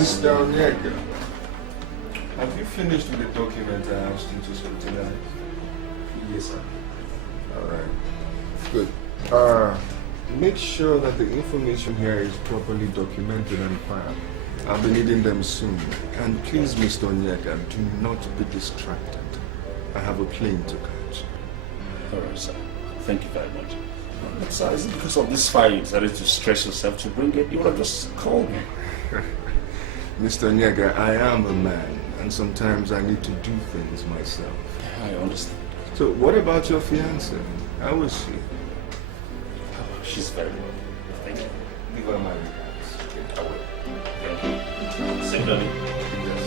Mr. Onyeka, have you finished with the document I asked you to scrutinize? Yes, sir. Alright. Good. Make sure that the information here is properly documented and filed. I'll be needing them soon. And please, Mr. Onyeka, do not be distracted. I have a plane to catch. Alright, sir. Thank you very much. Sir, is it because of this file you decided to stress yourself to bring it? You would have just called me. Mr. Onyeka, I am a man, and sometimes I need to do things myself. I understand. So, what about your fiancée? How is she? Oh, she's very well. Thank you. Give her my regards. I will. Thank you. Similarly. Yes.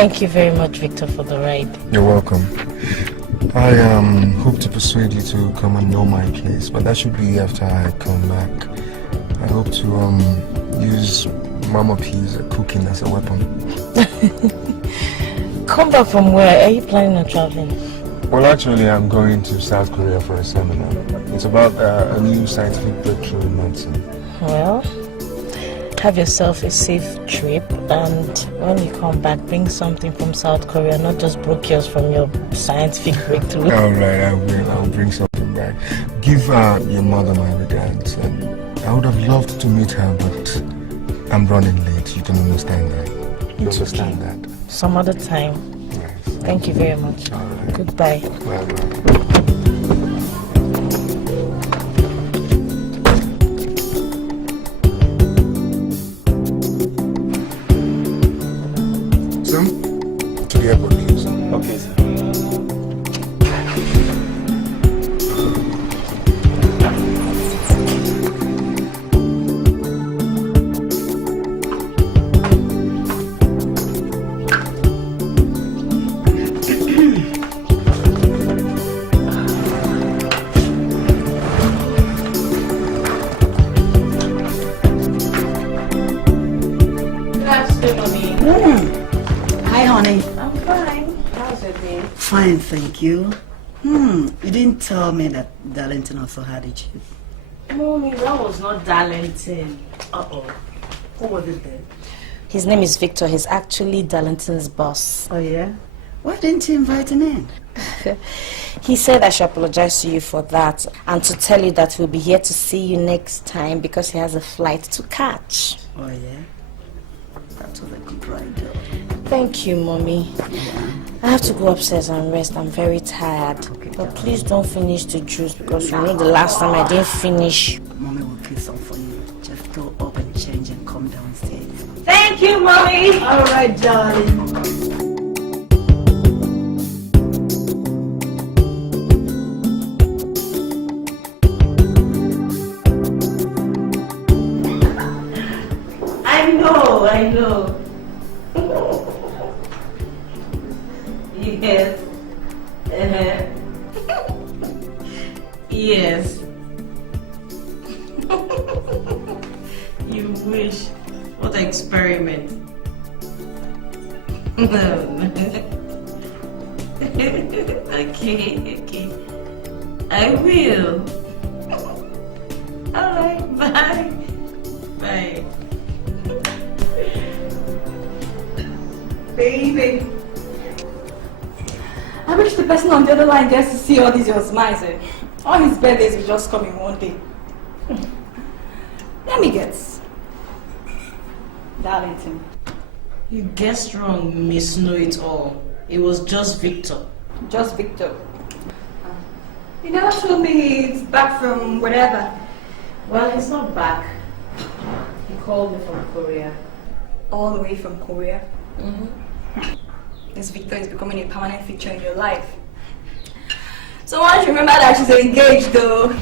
Thank you very much, Victor, for the ride. You're welcome. I hope to persuade you to come and know my place, but that should be after I come back. I hope to use Mama P's cooking as a weapon. Come back from where? Are you planning on traveling? Well, actually, I'm going to South Korea for a seminar. It's about a new scientific breakthrough in medicine. Well, have yourself a safe trip, and when you come back, bring something from South Korea, not just brochures from your scientific breakthrough. All right, I will. I'll bring something back. Give your mother my regards. I would have loved to meet her, but I'm running late. You can understand that. You understand that. Some other time. Yes. Thank you very much. All right. Goodbye. Bye-bye. To the airport, please. Okay, sir. Hi, honey. I'm fine. How's it been? Fine, thank you. You didn't tell me that Darlington also had a chief. Mommy, that was not Darlington. Uh-oh. Who was it then? His name is Victor. He's actually Darlington's boss. Oh, yeah? Why didn't you invite him in? He said I should apologize to you for that and to tell you that he'll be here to see you next time because he has a flight to catch. Oh, yeah? That was a good ride, though. Thank you, Mommy. I have to go upstairs and rest. I'm very tired. Okay, but please don't finish the juice because you know the last time I didn't finish. Mommy will kill some for you. Just go up and change and come downstairs. Thank you, Mommy. All right, darling. I know. Yes. Yes. You wish. What an experiment. Okay. I will. Alright, bye. Bye. Baby. I wish the person on the other line gets to see all these your smiles. All his birthdays will just come in one day. Let me guess. Darlington. You guessed wrong, Miss Know-It-All. It was just Victor. Just Victor. You never told me he's back from wherever. Well, he's not back. He called me from Korea. All the way from Korea? Mm-hmm. This Victor is becoming a permanent feature in your life. So why don't you remember that she's engaged though?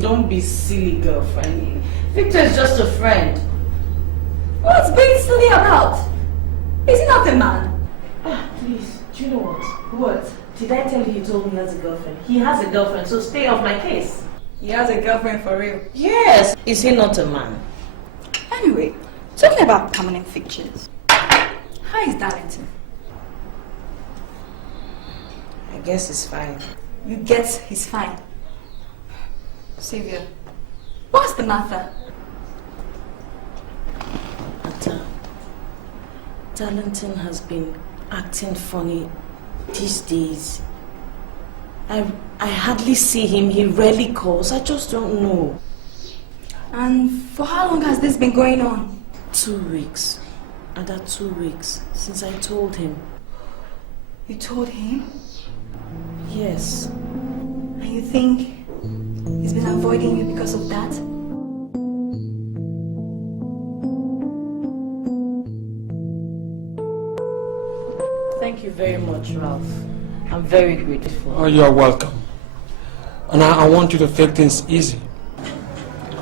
Don't be silly, girlfriend. Victor is just a friend. What's being silly about? Is he not a man? Please, do you know what? What? Did I tell you he told me he has a girlfriend? He has a girlfriend, so stay off my case. He has a girlfriend for real? Yes. Is he not a man? Anyway, talking about permanent fixtures. How is Darlington? I guess he's fine. You guess he's fine. Sylvia, what's the matter? Darlington has been acting funny these days. I hardly see him. He rarely calls. I just don't know. And for how long has this been going on? 2 weeks. And that 2 weeks since I told him. You told him? Yes. And you think he's been avoiding you because of that? Thank you very much, Ralph. I'm very grateful. Oh, you're welcome. And I want you to take things easy.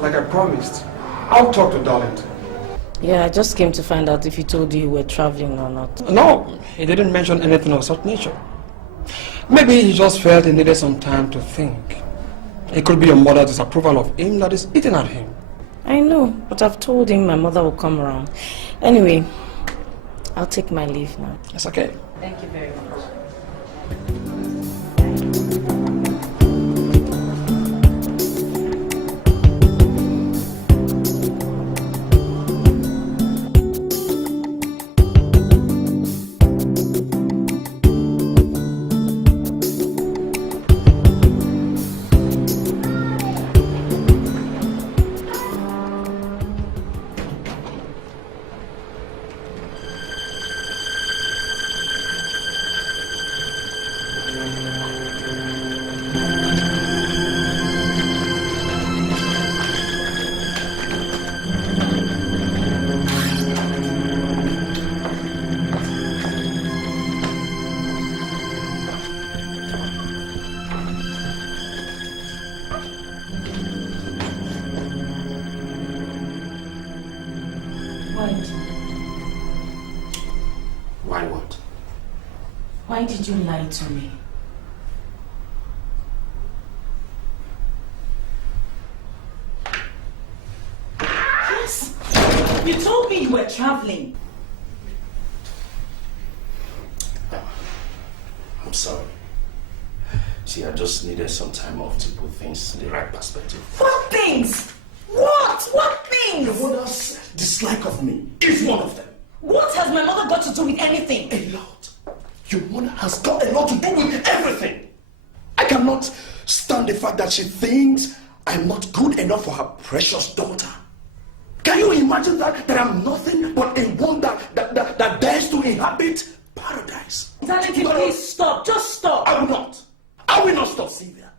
Like I promised, I'll talk to Darlington. Yeah, I just came to find out if he told you we're traveling or not. No, he didn't mention anything of such nature. Maybe he just felt he needed some time to think. It could be your mother's disapproval of him that is eating at him. I know, but I've told him my mother will come around. Anyway, I'll take my leave now. It's okay. Thank you very much. Why what? Why did you lie to me? Yes, you told me you were traveling. I'm sorry. See, I just needed some time off to put things in the right perspective. What things? What things? Your mother's dislike of me is one of them. What has my mother got to do with anything? A lot. Your mother has got a lot to do with everything. I cannot stand the fact that she thinks I'm not good enough for her precious daughter. Can you imagine that I'm nothing but a one that dares to inhabit paradise? Darlington, please stop. Just stop. I will not. I will not stop, Sylvia.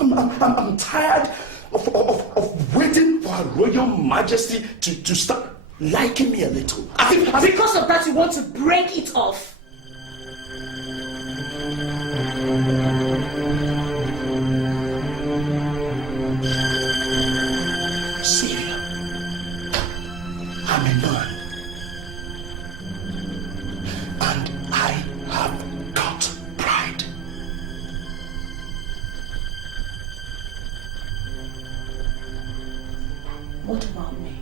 I'm tired of waiting for Her Royal Majesty to start liking me a little. Because of that, you want to break it off. Sylvia, I'm a man. And I have got pride. What about me?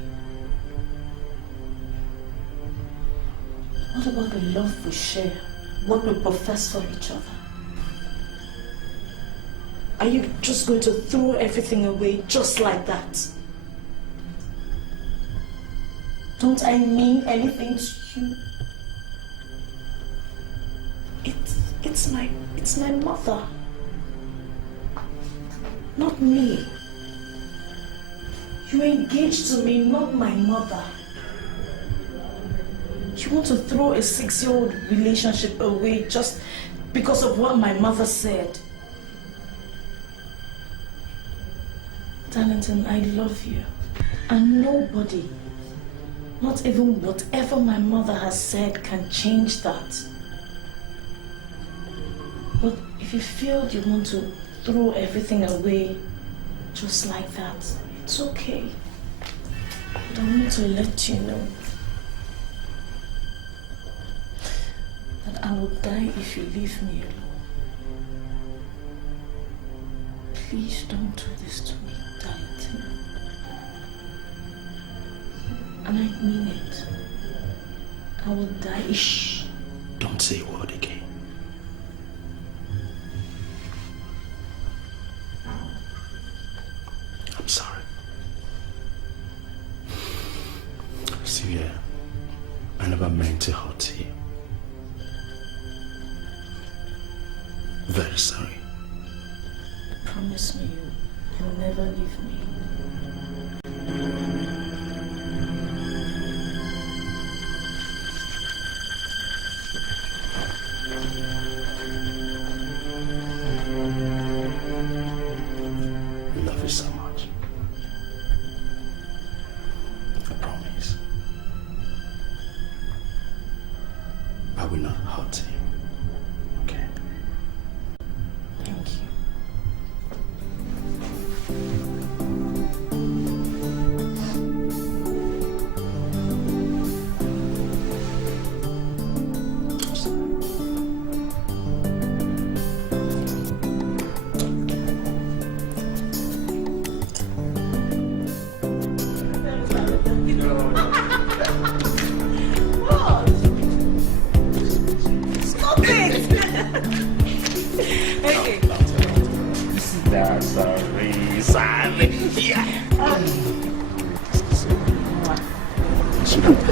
What about the love we share? What we profess for each other? Are you just going to throw everything away just like that? Don't I mean anything to you? It's my mother. Not me. You're engaged to me, not my mother. You want to throw a 6-year-old relationship away just because of what my mother said. Darlington, I love you. And nobody, not even whatever my mother has said, can change that. But if you feel you want to throw everything away just like that, it's okay. But I want to let you know that I will die if you leave me alone. Please don't do this to me, Darlington. And I mean it. I will die. Shh. Don't say a word again. I'm sorry. Sylvia, I never meant to hurt you. Very sorry. Promise me you'll never leave me. I love you so much. I promise. I will not hurt you. Okay? Thank you.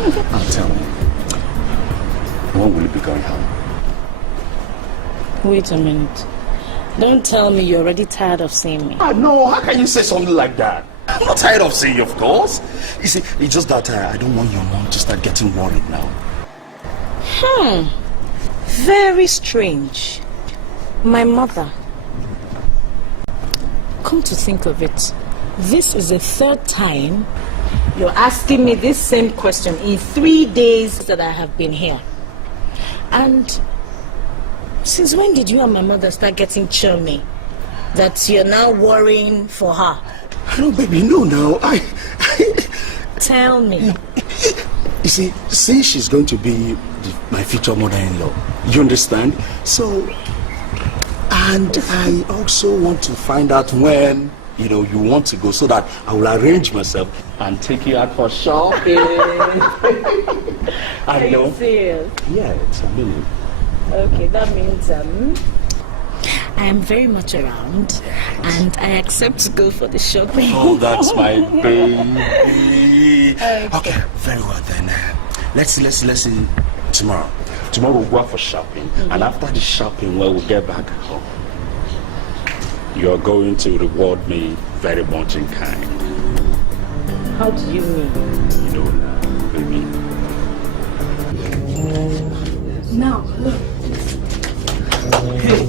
Now tell me, when will you be going home? Wait a minute. Don't tell me you're already tired of seeing me. No, how can you say something like that? I'm not tired of seeing you, of course. You see, it's just that I don't want your mom to start getting worried now. Very strange. My mother. Come to think of it, this is the third time you're asking me this same question in 3 days that I have been here. And since when did you and my mother start getting chummy? That you're now worrying for her? No, baby, no. Tell me. You see, since she's going to be my future mother-in-law, you understand? So, and I also want to find out when, you want to go so that I will arrange myself and take you out for shopping. Are you serious? Yeah, it's a million. Okay, that means I am very much around and I accept to go for the shopping. Oh, that's my baby. Okay, very well then. Let's see tomorrow. Tomorrow we'll go out for shopping, and after the shopping, when we get back home, you're going to reward me very much in kind. How do you mean? You know now, baby. Now, look. Hey.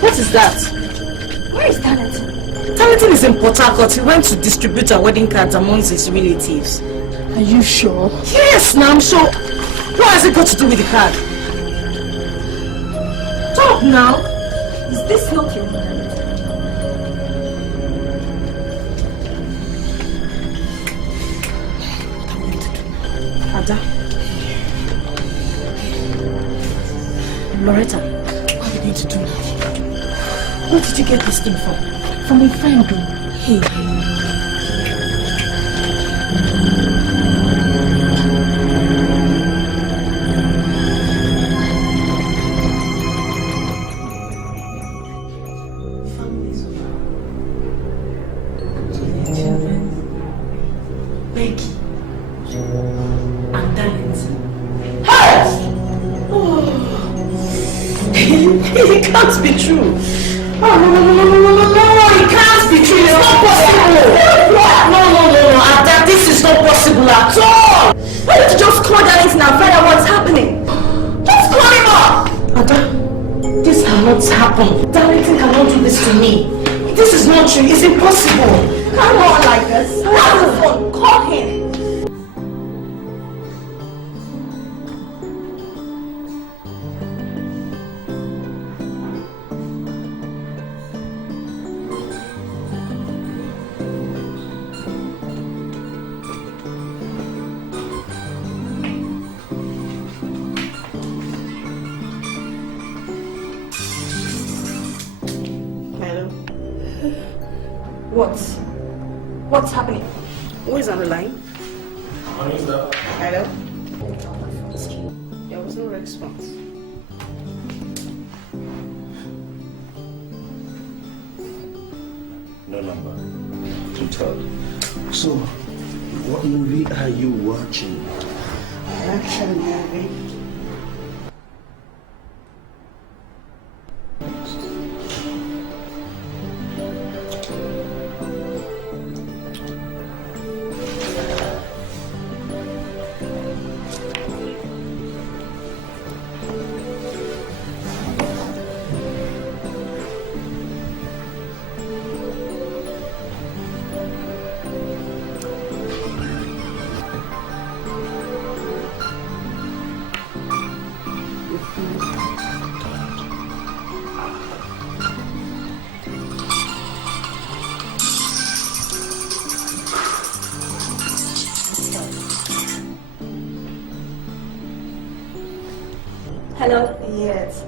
What is that? Where is Darlington? Darlington is in Port Harcourt. He went to distribute our wedding cards amongst his relatives. Are you sure? Yes, now I'm sure. What has it got to do with the card? Talk now. Is this not your mind? Ada. Loretta, What are you going to do now? where did you get this thing from? From a friend, though. Hey. Becky. And Darlington. It can't be true. Oh, no, it can't be true. It's not possible. No, Ada, this is not possible at all. Why don't you just call Darlington and find out what's happening? Just call him up. Ada, this cannot happen. Darlington cannot do this to me. This is not true. It's impossible. Come on like this. Have the phone. Call him. What's happening? Who is on the line? What is that? Hello? There was no response. No number. To tell. So, what movie are you watching? Action movie. Hello? Yes.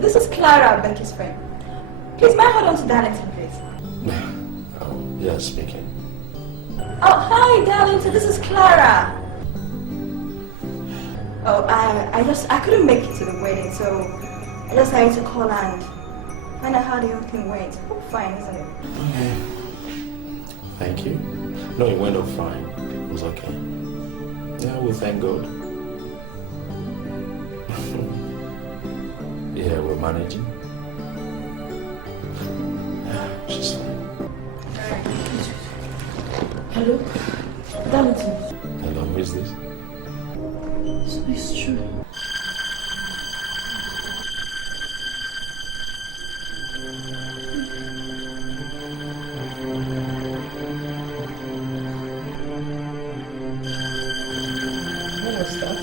This is Clara, Becky's friend. Please, may I hold on to Darlington, please? Yeah, speaking. Oh, hi, Darlington. This is Clara. Oh, I couldn't make it to the wedding, so I just had to call and find out how the whole thing went. Oh, fine, isn't it? Okay. Thank you. No, it went off fine. It was okay. Yeah, we thank God. Yeah, we're managing. She's fine. Hello? Darlington. Hello, who is this? So it's true. What was that?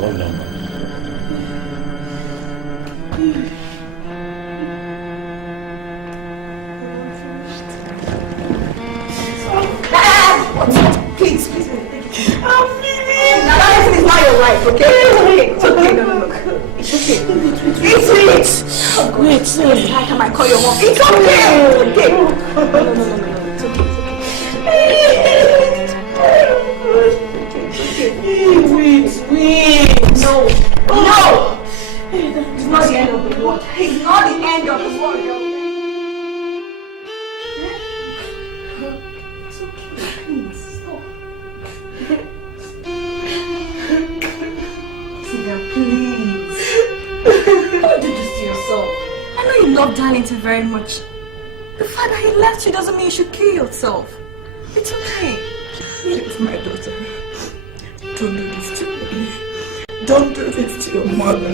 Wrong number. Please. I'm feeling. Now, is not your wife, okay? It's okay. No. It's okay. It's sweet. How can I call your mom? It's okay. Okay. No. It's okay. Wait. No. It's not the end of the world. It's not the end of the world. Love Darlington very much. The fact that he left you doesn't mean you should kill yourself. It's okay. It's my daughter. Don't do this to me. Don't do this to your mother.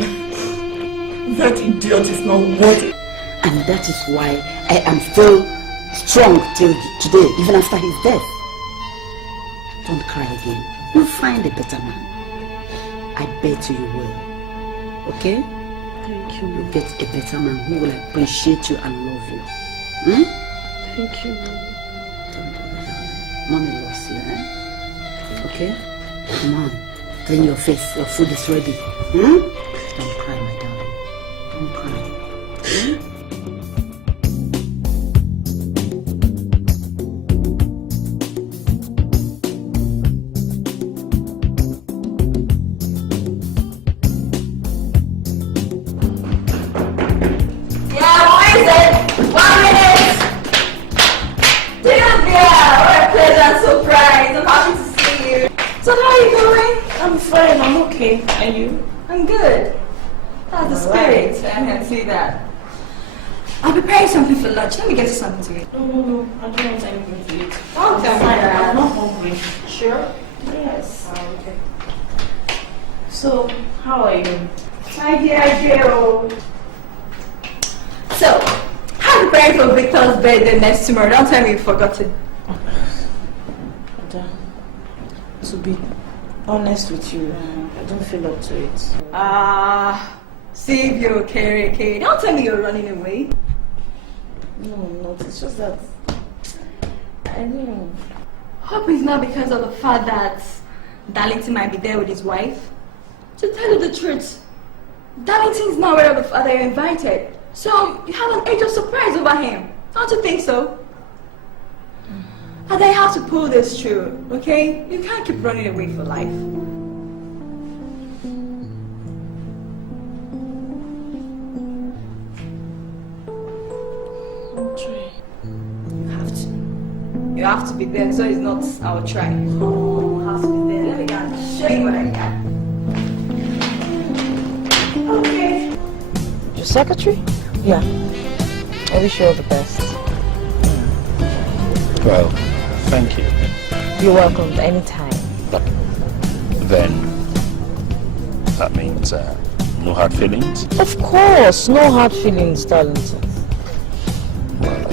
That idiot is not worth it. And that is why I am still strong till today, even after his death. Don't cry again. You'll find a better man. I bet you will. Okay? Thank you. You'll get a better man who will appreciate you and love you. Thank you. Mommy loves you, Okay? Come on. Clean your face. Your food is ready. Don't cry, my darling. Don't cry. And you? I'm good. How's the spirit? I can see that. I'll be preparing something for lunch. Let me get you something to eat. No. I don't want anything to eat. Don't tell me that. I'm not hungry. Sure? Yes. Okay. So, how are you? Hi, dear. So, I'm preparing for Victor's birthday next tomorrow. Don't tell me you forgot it. To be honest with you, I don't feel up to it. See if you're okay. Don't tell me you're running away. No, it's just that I don't know. Hope it's not because of the fact that Darlington might be there with his wife. To tell you the truth, Darlington's not aware of the fact that you're invited. So you have an age of surprise over him. Don't you think so? And I have to pull this through, okay? You can't keep running away for life. I'll try. You have to be there, so it's not I'll try. You have to be there. Let me go and show you what I got. Okay. Your secretary? Yeah. I wish you all the best. Well, thank you. You're welcome anytime. Then, that means no hard feelings? Of course, no hard feelings, Darlington. Well,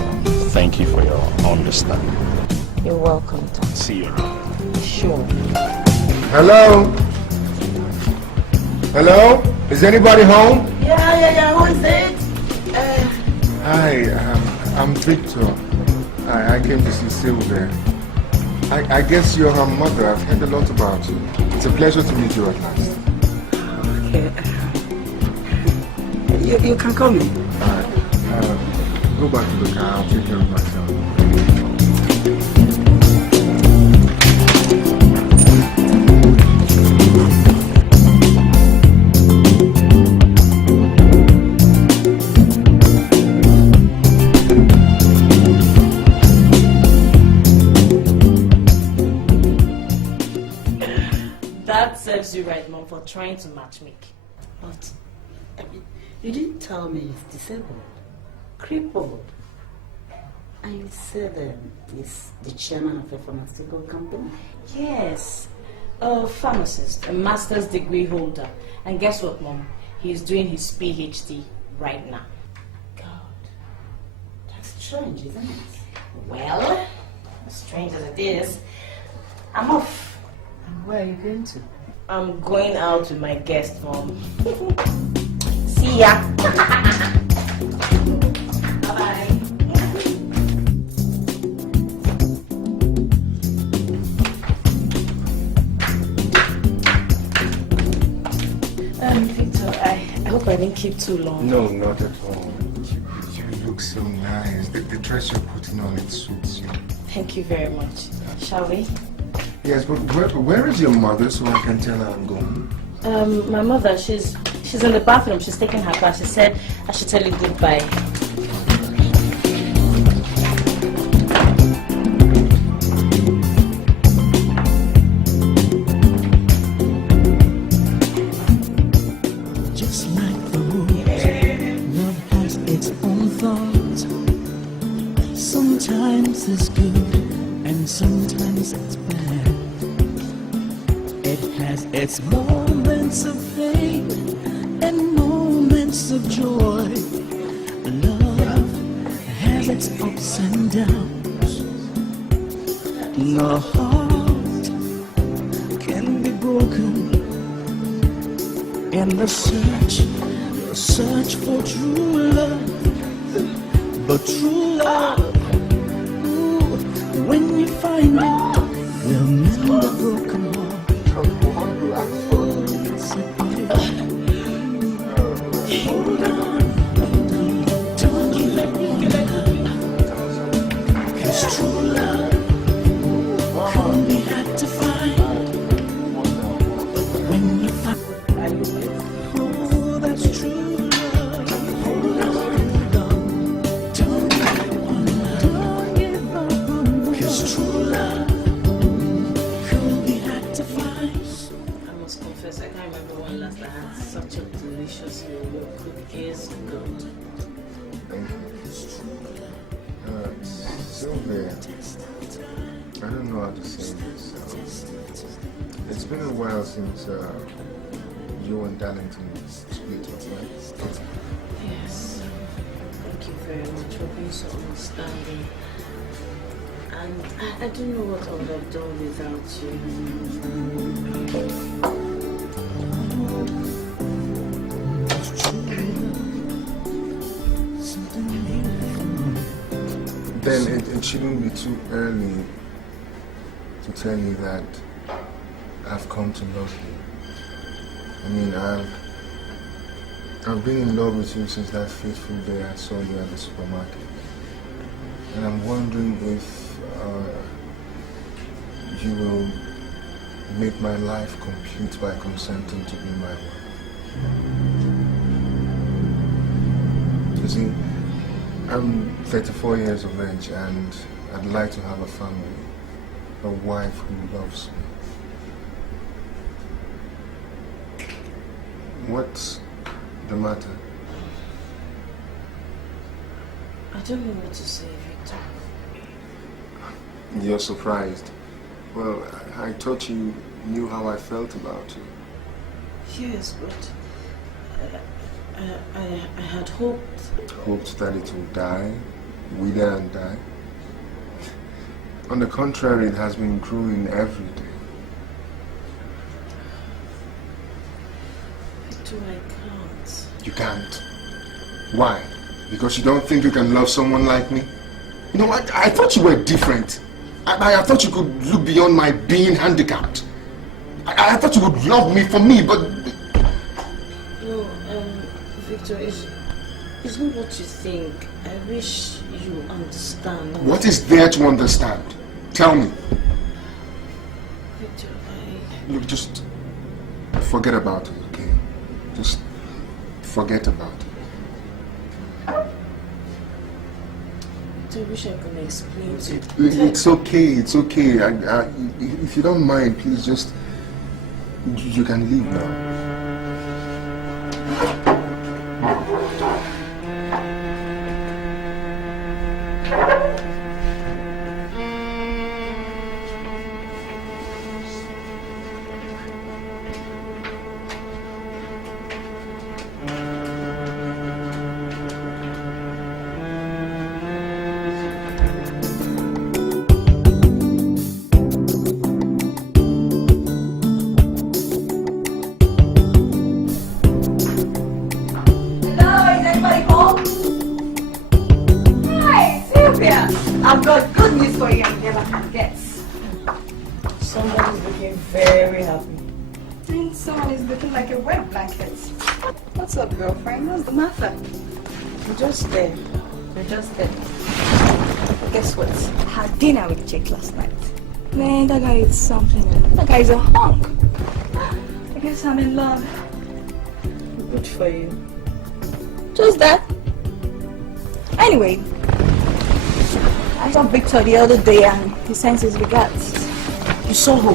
thank you for your understanding. You're welcome, Tom. See you around. Sure. Hello? Hello? Is anybody home? Yeah. Who is it? Hi, I'm Victor. I came to see Sylvia. I guess you're her mother. I've heard a lot about you. It's a pleasure to meet you at last. Okay. You can come in. Go back to the car. I'll take care of myself. serves you right, Mom, for trying to matchmake. But, I mean, you didn't tell me he's disabled, crippled. And you said he's the chairman of a pharmaceutical company? Yes, a pharmacist, a master's degree holder. And guess what, Mom? He's doing his PhD right now. God, that's strange, isn't it? Well, as strange as it is, I'm off. And where are you going to? I'm going out with my guest, Mom. See ya. Bye-bye. Victor, I hope I didn't keep too long. No, not at all. You look so nice. The dress you're putting on, it suits you. Thank you very much. Shall we? Yes, but where is your mother so I can tell her I'm going? My mother, she's in the bathroom. She's taking her bath. She said I should tell you goodbye. Just like the rose, love has its own thoughts. Sometimes it's good and sometimes it's bad. It has its moments of pain and moments of joy. Love has its ups and downs. The heart can be broken in the search for true love. But true love, ooh, when you find it, will mend a broken heart. Hold on, don't give up on love, 'cause true love can be hard to find. But when you find, oh, that's true love. Hold on, don't give up on love, 'cause true love can be hard to find. I must confess, I can't remember when last I had such a delicious meal. Your cookies, good. Sylvia, I don't know how to say this. It's been a while since you and Darlington split up, right? Yes. Thank you very much for being so understanding. And I don't know what I would have done without you. Then it shouldn't be too early to tell you that I've come to love you. I mean, I've been in love with you since that fateful day I saw you at the supermarket. And I'm wondering if you will make my life complete by consenting to be my wife. You see, I'm 34 years of age and I'd like to have a family, a wife who loves me. What's the matter? I don't know what to say, Victor. You're surprised. Well, I thought you knew how I felt about you. Yes, but I had hoped. Hoped that it would die, wither and die. On the contrary, it has been growing every day. Victor, I can't. You can't. Why? Because you don't think you can love someone like me? You know, I thought you were different. I thought you could look beyond my being handicapped. I thought you would love me for me, but... No, Victor, it's not what you think. I wish you understand. What is there to understand? Tell me. Victor, Look, just forget about it, okay? Just forget about it. I wish I could explain to you. It's okay, it's okay. If you don't mind, please just You can leave now. I've got good news for you and never can guess. Somebody's looking very happy. And someone is looking like a wet blanket. What's up, girlfriend? What's the matter? You're just there. You're just there. Guess what? I had dinner with Jake last night. Man, that guy is something. That guy is a hunk. I guess I'm in love. Good for you. Just that. Anyway, I saw Victor the other day and he sent his regards. You saw who?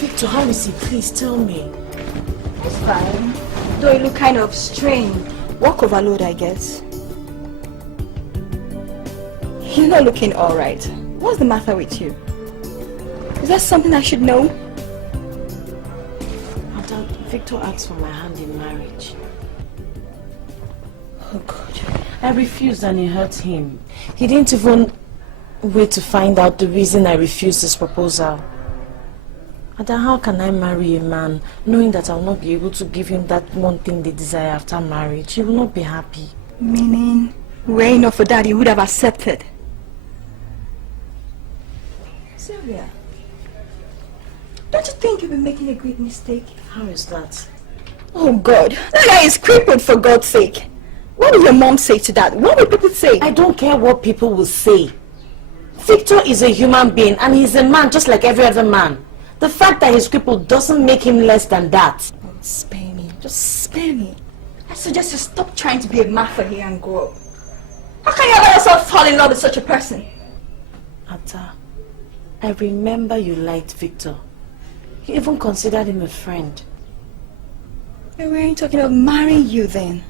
Victor, how is he? Please tell me. It's fine. Though he look kind of strange. Work overload, I guess. You're not looking alright. What's the matter with you? Is that something I should know? Dad, Victor asked for my hand in marriage. Oh God. I refused and it hurt him. He didn't even wait to find out the reason I refused his proposal. And then how can I marry a man knowing that I will not be able to give him that one thing they desire after marriage? He will not be happy. Meaning, were it not for that, he would have accepted. Sylvia, don't you think you've been making a great mistake? How is that? Oh God, that guy is crippled, for God's sake. What will your mom say to that? What will people say? I don't care what people will say. Victor is a human being and he's a man just like every other man. The fact that he's crippled doesn't make him less than that. Oh, spare me. Just spare me. I suggest you stop trying to be a man for here and grow up. How can you let yourself fall in love with such a person? Atta, I remember you liked Victor. You even considered him a friend. We weren't talking of marrying you then.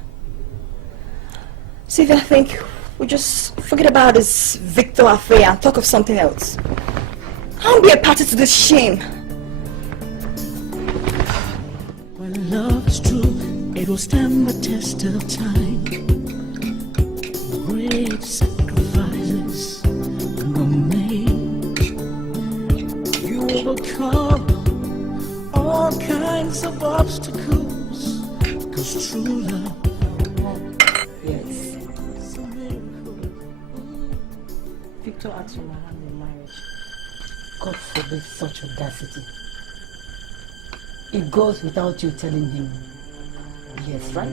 See, I think we just forget about this Victor affair and talk of something else. I won't be a party to this shame. When love is true, it will stand the test of time. Great sacrifices were made. You overcome all kinds of obstacles, 'cause true love. Yes. Victor asked for my hand in marriage. God forbid such audacity. It goes without you telling him. Yes, right?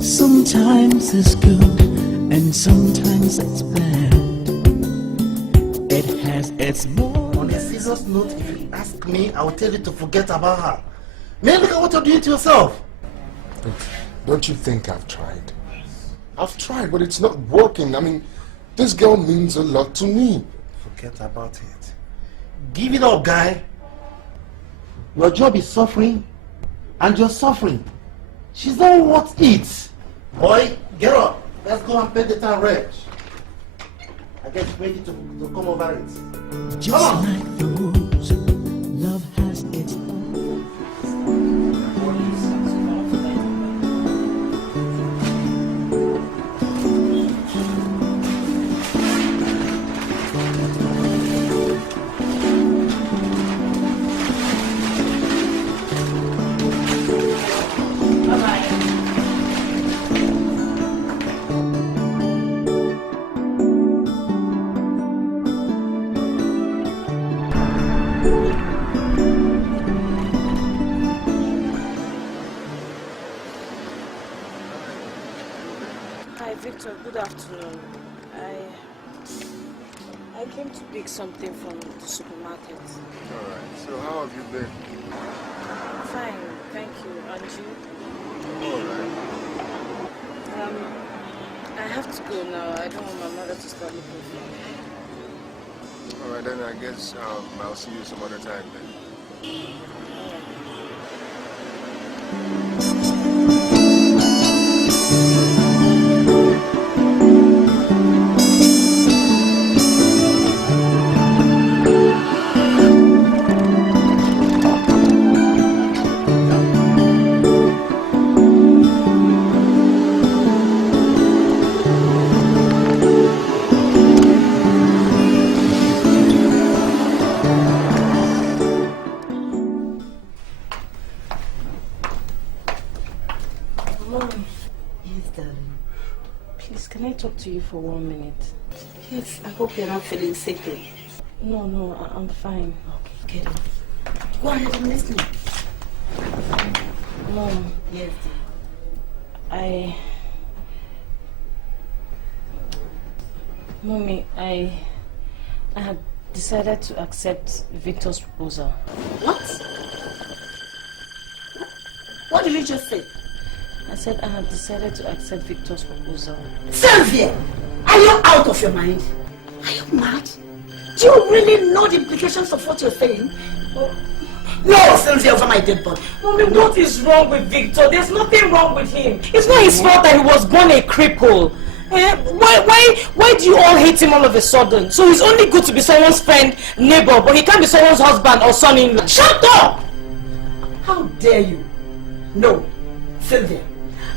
Sometimes it's good and sometimes it's bad. It has its more. On a serious note, if you ask me, I will tell you to forget about her. Man, look at what you're doing to yourself. Don't you think I've tried? I've tried, but it's not working. I mean, this girl means a lot to me. Forget about it. Give it up, guy. Your job is suffering, and you're suffering. She's not worth it. Boy, get up. Let's go and pay the town rent. I get ready to come over it. Just like the rose, love has its own. Hi, Victor. Good afternoon. I came to pick something from the supermarket. Alright, so how have you been? Fine, thank you. And you? Alright. I have let's go now. I don't want my mother to start looking for me. Alright, then I guess I'll see you some other time then. Talk to you for 1 minute. Yes, I hope you're not feeling sick. No, I'm fine. Okay, get up. Go ahead, I'm listening. Mom. Yes, Mommy, I have decided to accept Victor's proposal. What? What did you just say? I said I have decided to accept Victor's proposal. Sylvia! Are you out of your mind? Are you mad? Do you really know the implications of what you're saying? No, Sylvia, over my dead body. Mommy, what is wrong with Victor? There's nothing wrong with him. It's not his fault that he was born a cripple. Why do you all hate him all of a sudden? So he's only good to be someone's friend, neighbor, but he can't be someone's husband or son-in-law. Shut up! How dare you? No, Sylvia.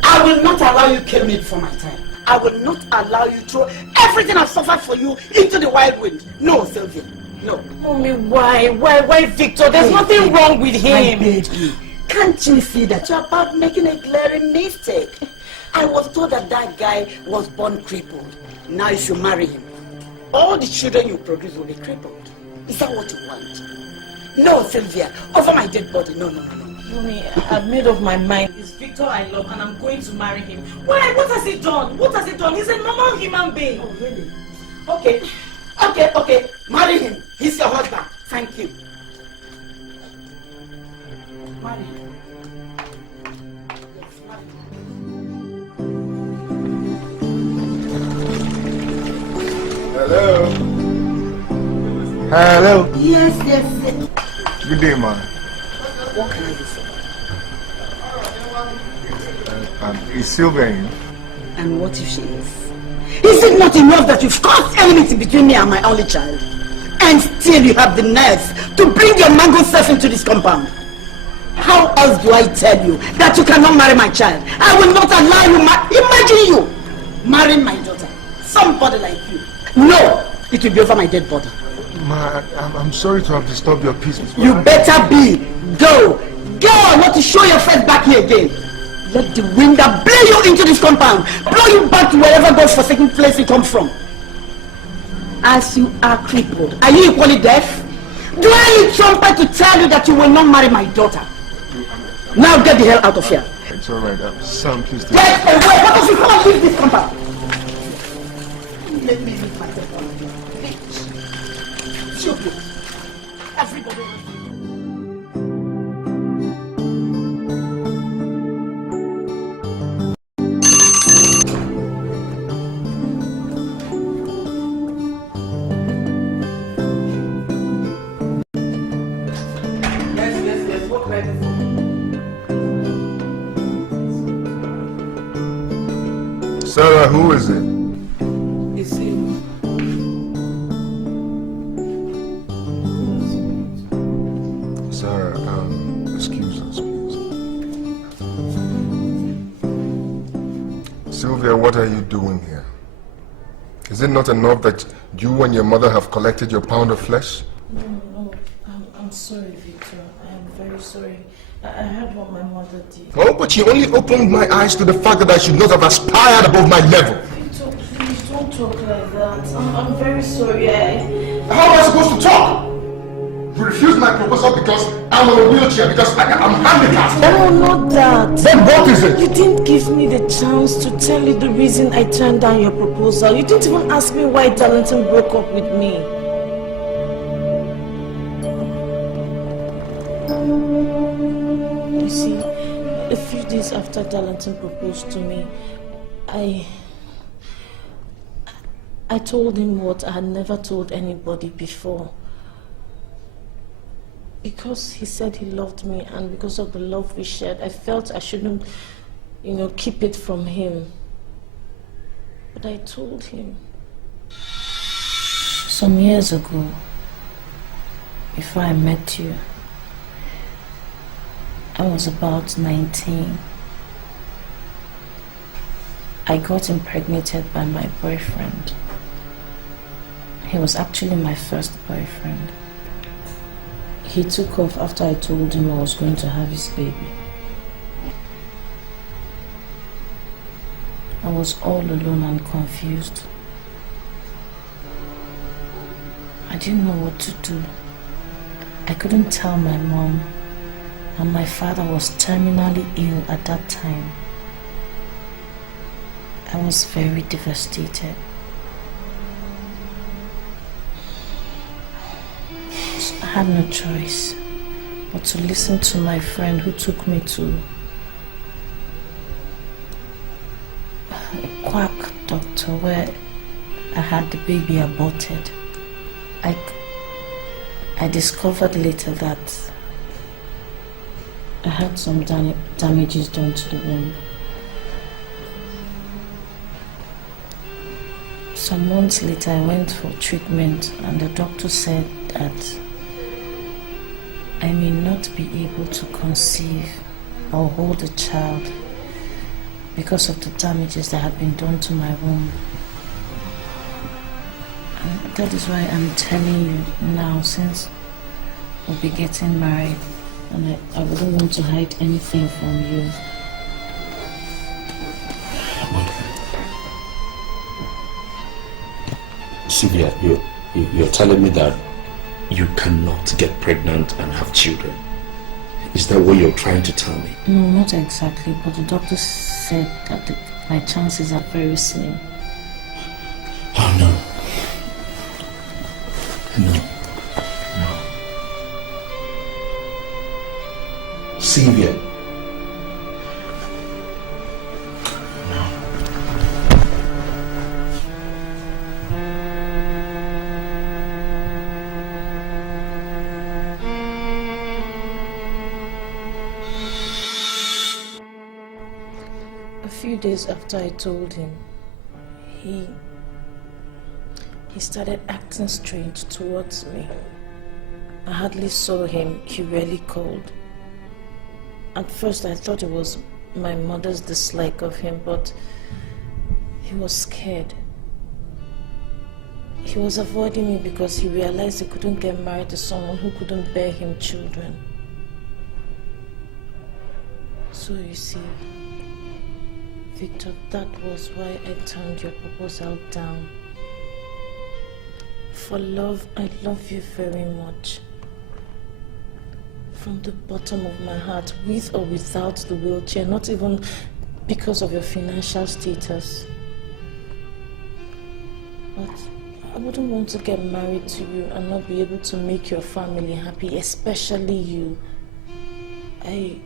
I will not allow you to kill me before my time. I will not allow you to throw everything I've suffered for you into the wild wind. No, Sylvia. No. Mommy, why Victor? There's nothing wrong with him. Baby, can't you see that you're about making a glaring mistake? I was told that guy was born crippled. Now you should marry him. All the children you produce will be crippled. Is that what you want? No, Sylvia. Over my dead body. No. Mommy, I've made up my mind. It's Victor I love and I'm going to marry him. Why? What has he done? He's a normal human being. Oh, really? Okay. Marry him. He's your husband. Thank you. Marry him. Yes, marry him. Hello? Yes. Good day, man. What can I do for you? Is Sylvia in? And what if she is? Is it not enough that you've caused enmity between me and my only child? And still you have the nerves to bring your mango self into this compound? How else do I tell you that you cannot marry my child? I will not allow you. Imagine you marrying my daughter. Somebody like you. No, it will be over my dead body. Ma, I'm sorry to have disturbed your peace. You better be. Go! Not to show your face back here again. Let the wind that blow you into this compound blow you back to wherever God's forsaken place you come from. As you are crippled, are you equally deaf? Do I need trumpet to tell you that you will not marry my daughter? Now get the hell out of here. It's alright, Sam, please. Get away! What does you come and leave this compound? Let me leave myself alone. Bitch. Stupid. Everybody. Sarah, who is it? It's him. Sarah, excuse us, please. Sylvia, what are you doing here? Is it not enough that you and your mother have collected your pound of flesh? No, I'm sorry, Victor. I am very sorry. I heard what my mother did. Oh, but she only opened my eyes to the fact that I should not have aspired above my level. Victor, please don't talk like that. I'm very sorry. How am I supposed to talk? You refused my proposal because I'm on a wheelchair, because I'm handicapped. No, not that. Then what is it? You didn't give me the chance to tell you the reason I turned down your proposal. You didn't even ask me why Darlington broke up with me. You see, a few days after Darlington proposed to me, I I told him what I had never told anybody before. Because he said he loved me, and because of the love we shared, I felt I shouldn't, keep it from him. But I told him. Some years ago, before I met you, I was about 19. I got impregnated by my boyfriend. He was actually my first boyfriend. He took off after I told him I was going to have his baby. I was all alone and confused. I didn't know what to do. I couldn't tell my mom, and my father was terminally ill at that time. I was very devastated. So I had no choice but to listen to my friend who took me to a quack doctor where I had the baby aborted. I discovered later that I had some damages done to the womb. Some months later I went for treatment, and the doctor said that I may not be able to conceive or hold a child because of the damages that had been done to my womb. And that is why I'm telling you now, since we'll be getting married, and I wouldn't want to hide anything from you. Sylvia, you're telling me that you cannot get pregnant and have children. Is that what you're trying to tell me? No, not exactly, but the doctor said that my chances are very slim. Oh no. No. Sylvia. A few days after I told him, he started acting strange towards me. I hardly saw him, he rarely called. At first I thought it was my mother's dislike of him, but he was scared. He was avoiding me because he realized he couldn't get married to someone who couldn't bear him children. So you see, Victor, that was why I turned your proposal down. For love, I love you very much. From the bottom of my heart, with or without the wheelchair, not even because of your financial status. But I wouldn't want to get married to you and not be able to make your family happy, especially you. I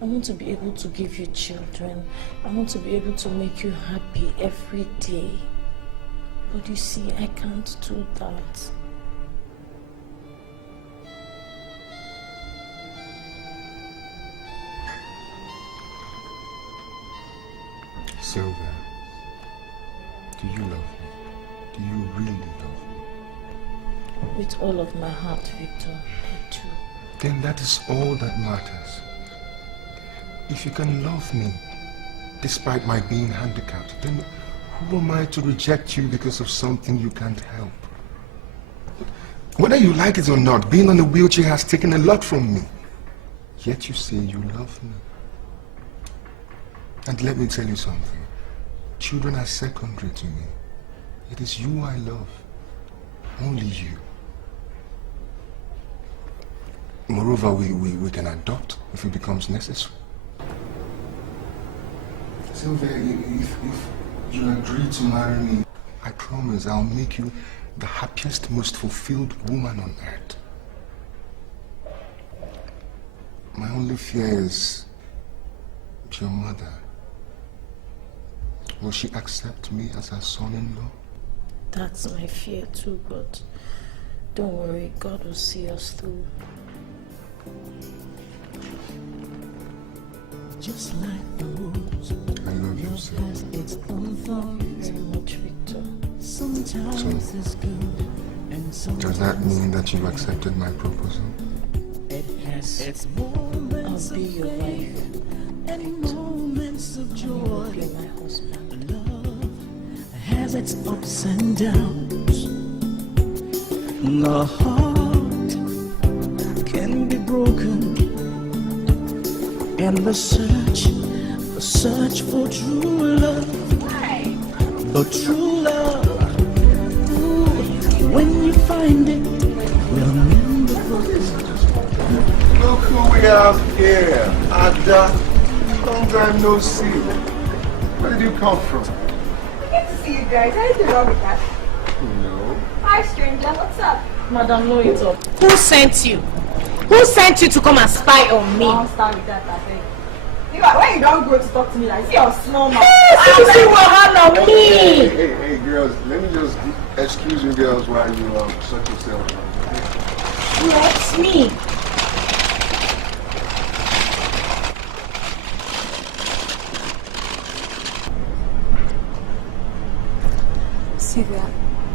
want to be able to give you children. I want to be able to make you happy every day. But you see, I can't do that. Sylvia, do you love me? Do you really love me? With all of my heart, Victor, I do. Then that is all that matters. If you can love me, despite my being handicapped, then who am I to reject you because of something you can't help? Whether you like it or not, being on a wheelchair has taken a lot from me. Yet you say you love me. And let me tell you something. Children are secondary to me. It is you I love. Only you. Moreover, we can adopt if it becomes necessary. Sylvia, if you agree to marry me, I promise I'll make you the happiest, most fulfilled woman on earth. My only fear is your mother. will she accept me as her son-in-law? That's my fear too, but don't worry, God will see us through. Just like the rose, I love you, sir. has its own thorns. Very much, Victor. Sometimes it's good, and sometimes Does that mean that you've accepted my proposal? it has its moments I'll be your wife. and moments of joy. Be my husband. Love has its ups and downs. The heart can be broken, and the search for true love. But true love, ooh, when you find it, will mend the broken. Look who we have here. Ada. Long time no see. Where did you come from? Good to see you guys. How you doing, Robert? No. Hi, stranger. What's up? Madam, blow it up. Who sent you? Who sent you to come and spy on me? Don't start with that, I think. Why you don't go to talk to me like you're a small man? See what happened on me? Hey, girls, let me just excuse you girls while you suck yourself. Yes, me. Sylvia,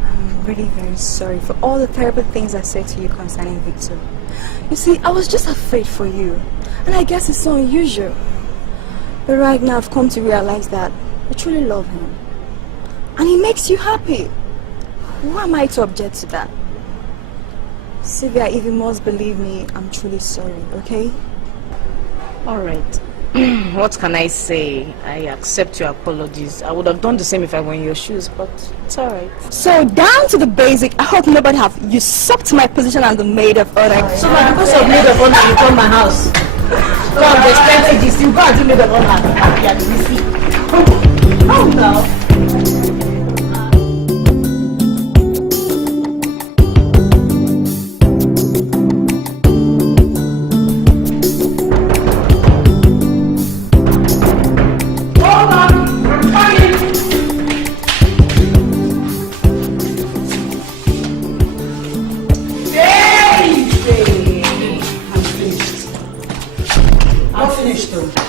I'm really very sorry for all the terrible things I said to you concerning Victor. You see, I was just afraid for you, and I guess it's so unusual. But right now I've come to realize that I truly love him, and he makes you happy. Who am I to object to that? Sylvia, if you must believe me, I'm truly sorry, okay? Alright. What can I say? I accept your apologies. I would have done the same if I were in your shoes, but it's alright. So down to the basic, I hope nobody have usurped my position as the maid of honor. So because of maid of honor, you come my house. God, there's plenty this. You go and do maid of honor. Yeah, do you see? Oh no.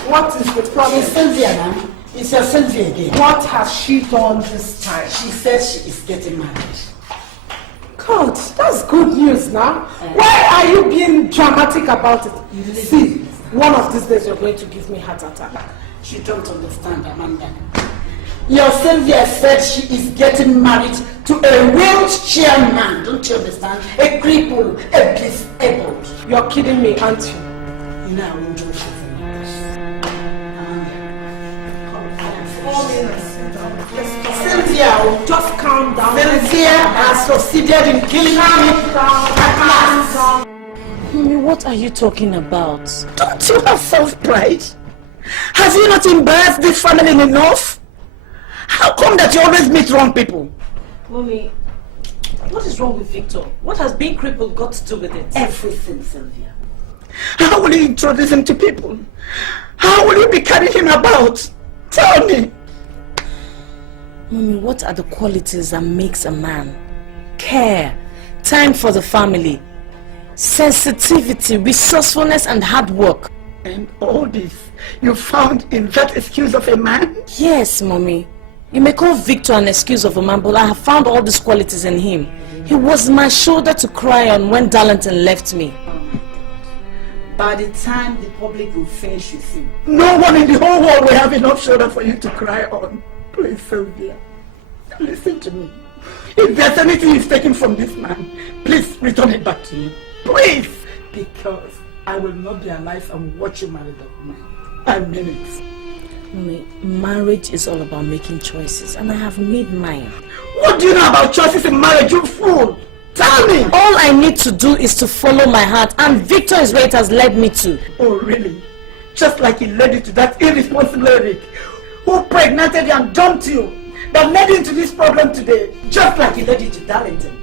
What is the problem? It's Sylvia now. It's your Sylvia again. What has she done this time? She says she is getting married. God, that's good news now. Why are you being dramatic about it? See, one of these days you're going to give me heart attack. You don't understand, Amanda. Your Sylvia said she is getting married to a wheelchair man. Don't you understand? A cripple, a disabled. You're kidding me, aren't you? You know I won't joke with you. Cynthia, just calm down. Cynthia has succeeded in killing me at last. Mommy, what are you talking about? Don't you have self-pride? Have you not embarrassed this family enough? How come that you always meet wrong people? Mommy, what is wrong with Victor? What has being crippled got to do with it? Everything, Sylvia. How will you introduce him to people? How will you be carrying him about? Tell me. Mommy, what are the qualities that makes a man? Care, time for the family, sensitivity, resourcefulness and hard work. And all this you found in that excuse of a man? Yes, Mommy. You may call Victor an excuse of a man, but I have found all these qualities in him. He was my shoulder to cry on when Darlington left me. By the time the public will finish with him, no one in the whole world will have enough shoulder for you to cry on. Please, Sylvia, listen to me. If there's anything you've taken from this man, please return it back to him. Please! Because I will not be alive and watch you marry that woman. I mean it. Mommy, marriage is all about making choices, and I have made mine. What do you know about choices in marriage, you fool? Tell me! All I need to do is to follow my heart, and Victor is where it has led me to. Oh, really? Just like he led you to that irresponsible Eric, who pregnanted you and dumped you, that led you into this problem today. Just like he led you to Darlington,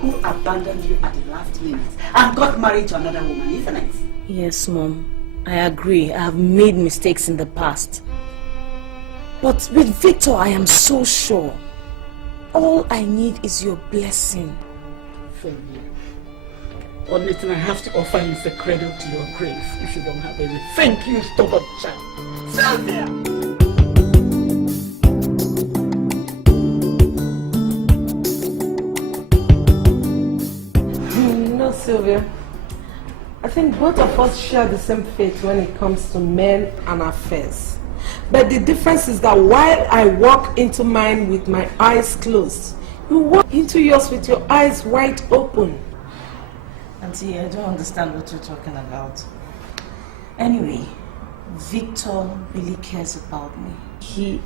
who abandoned you at the last minute and got married to another woman, isn't it? Yes, Mom. I agree. I have made mistakes in the past. But with Victor, I am so sure. All I need is your blessing. Sylvia, only thing I have to offer is a cradle to your grave if you don't have any. Thank you, stubborn child. Sylvia! No, Sylvia. I think both of us share the same fate when it comes to men and affairs. But the difference is that while I walk into mine with my eyes closed, you walk into yours with your eyes wide open. Auntie, I don't understand what you're talking about. Anyway, Victor really cares about me. He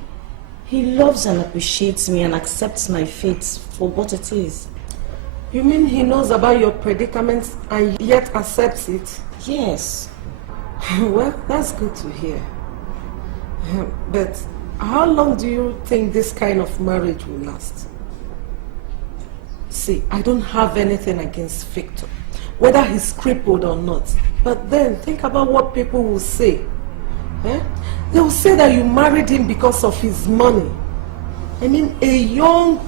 loves and appreciates me and accepts my fate for what it is. You mean he knows about your predicaments and yet accepts it? Yes. Well, that's good to hear. But how long do you think this kind of marriage will last? See, I don't have anything against Victor, whether he's crippled or not. But then think about what people will say. They will say that you married him because of his money. I mean, a young,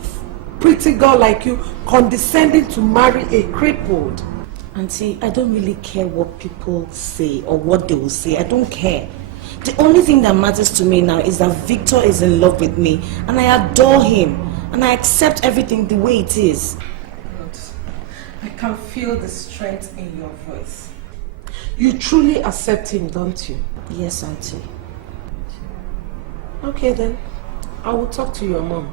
pretty girl like you condescending to marry a crippled. Auntie, I don't really care what people say or what they will say. I don't care. The only thing that matters to me now is that Victor is in love with me and I adore him and I accept everything the way it is. I can feel the strength in your voice. You truly accept him, don't you? Yes, Auntie. Okay then, I will talk to your mom.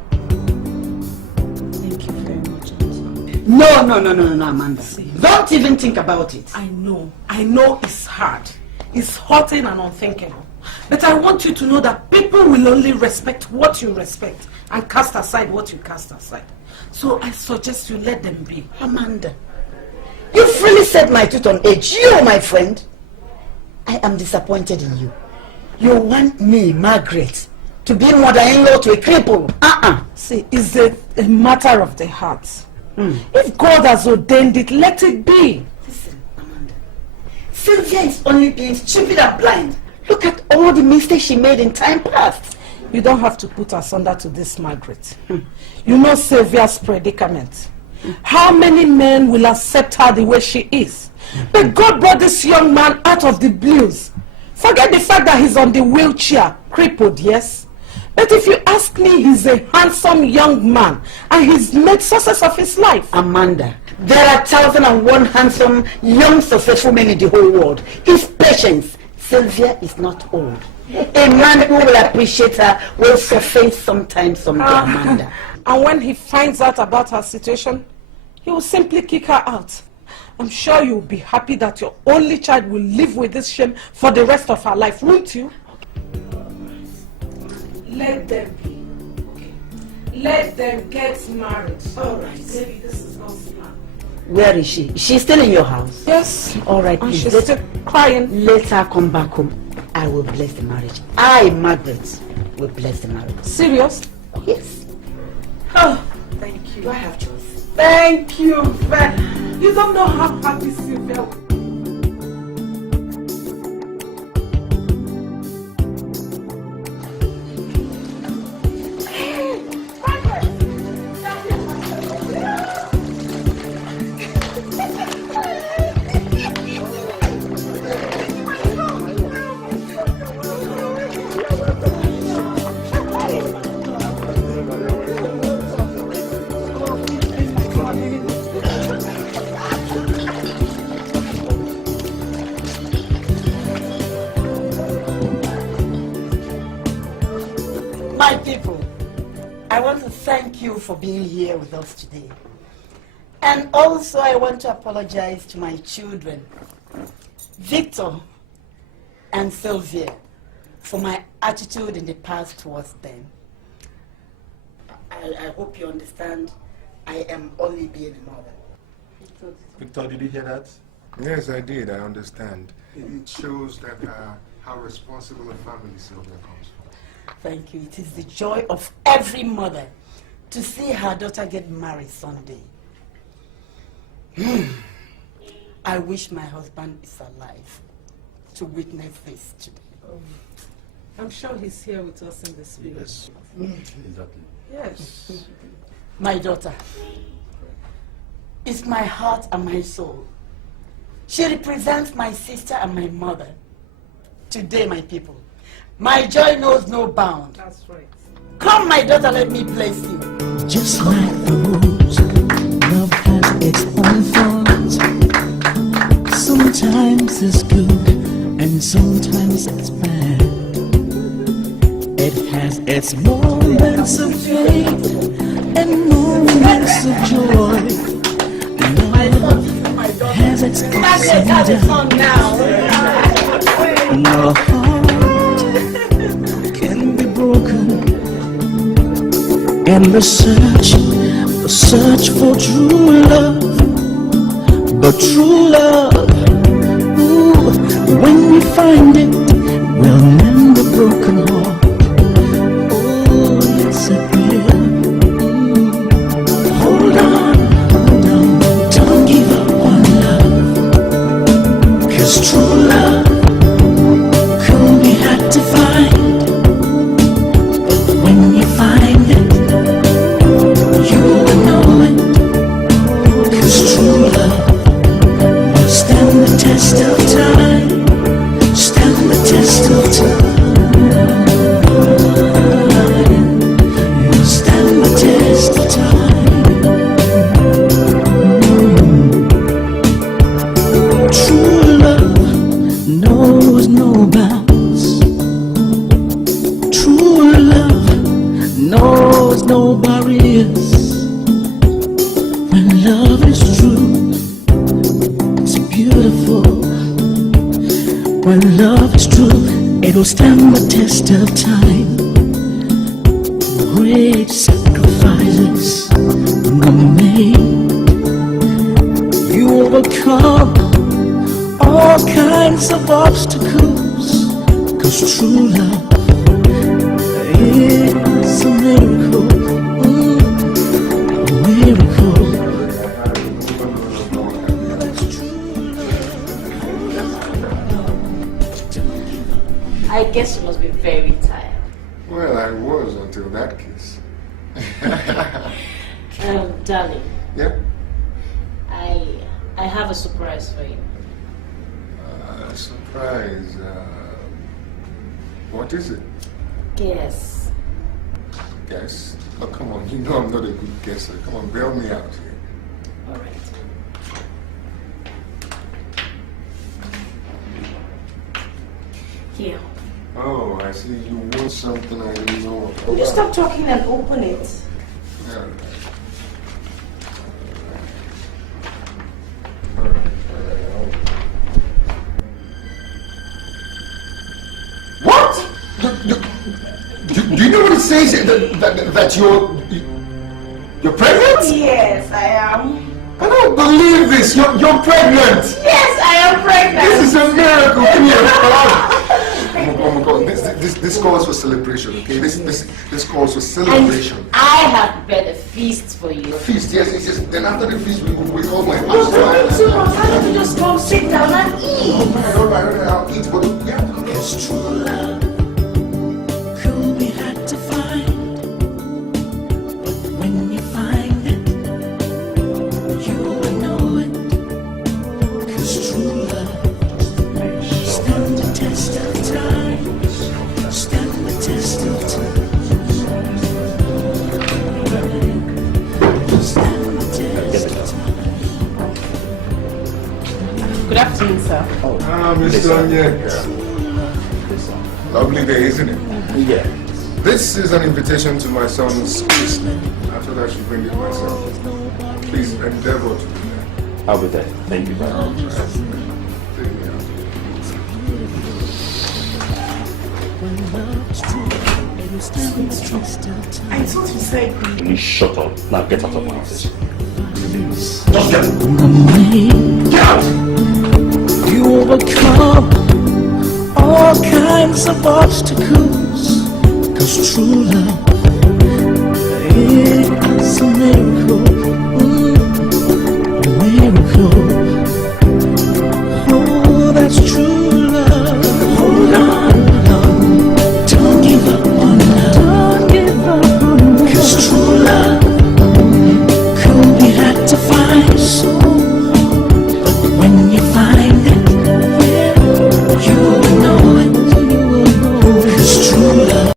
Thank you very much, Auntie. No, Amanda. Don't even think about it. I know it's hard. It's hurting and unthinkable. But I want you to know that people will only respect what you respect and cast aside what you cast aside. So I suggest you let them be. Amanda, you've really set my tooth on edge. You, my friend. I am disappointed in you. You want me, Margaret, to be mother-in-law to a cripple. See, it's a matter of the heart. If God has ordained it, let it be. Listen, Amanda. Sylvia is only being stupid and blind. Look at all the mistakes she made in time past. You don't have to put us under to this, Margaret. You know Sylvia's predicament. How many men will accept her the way she is? But God brought this young man out of the blues. Forget the fact that he's on the wheelchair, crippled, yes? But if you ask me, he's a handsome young man and he's made success of his life. Amanda, there are 1,001 handsome, young, successful men in the whole world. His patience. Sylvia is not old. A man who will appreciate her will suffer sometime, someday, Amanda. And when he finds out about her situation, he will simply kick her out. I'm sure you'll be happy that your only child will live with this shame for the rest of her life, won't you? Let them be. Okay. Let them get married. All right. Maybe this is God's plan. Where is she? Is she still in your house? Yes. All right, And please. she's still crying. Let her come back home. I will bless the marriage. I, Margaret, will bless the marriage. Serious? Yes. Oh, thank you. Do I have choice? Thank you. You don't know how happy Sylvia will be. My people, I want to thank you for being here with us today. And also I want to apologize to my children, Victor and Sylvia, for my attitude in the past towards them. I hope you understand I am only being a mother. Victor, did you hear that? Yes, I did. I understand. It shows that how responsible a family Sylvia comes from. Thank you. It is the joy of every mother to see her daughter get married someday. I wish my husband is alive to witness this today. I'm sure he's here with us in the spirit. Yes. Exactly. Yes. My daughter is my heart and my soul. She represents my sister and my mother. Today, my people, my joy knows no bound. That's right. Come, my daughter, let me bless you. Just like the rose, love has its own thorns. Sometimes it's good and sometimes it's bad. It has its moments of faith and moments of joy. Love has its ups and downs. No heart can be broken in the search for true love. But true love, ooh, when you find it, will mend a broken heart. Oh, yes it will. Hold on, don't give up on love. 'Cause true love can be hard to find. But when you find it, you will know it. 'Cause true love stand the test of time. Stand the test of time. Stand the test of time. True love knows no bounds. True love knows no barriers. When love is true, beautiful. When love is true, it will stand the test of time. Great sacrifices were made. You overcome all kinds of obstacles. 'Cause true love is a miracle. A miracle. I guess you must be very tired. Well, I was until that kiss. Darling. Yeah? I have a surprise for you. Surprise. What is it? Guess. Guess? Oh, come on. You know I'm not a good guesser. Come on, bail me out here. All right. Here. Oh, I see. You want something I didn't know. Will you stop talking and open it? Yeah. What? Do you know what it says? That you're pregnant? Yes, I am. I don't believe this. You're pregnant. Yes, I am pregnant. This is a miracle. Come here. Oh my God. This calls for celebration. Okay. This calls for celebration. And I have prepared a feast for you. Feast. Yes. Then after the feast, we call my house. Why don't you just come sit down and eat? All right. I'll eat. But we have to. It's true love could be hard to find, but when you find it, you will know it. 'Cause true love stand the test of time. Stand the test of time. Stand the test of time. Good afternoon, sir. Mr. Onyeka. Lovely day, isn't it? Yeah. This is an invitation to my son's christening. I thought I should bring it myself. Please endeavor to be there. I'll be there. Thank you very much. I thought you said Can you shut up? Now get out of my office. Please. Just get out. Get out! You overcome all kinds of obstacles. 'Cause true love is a miracle.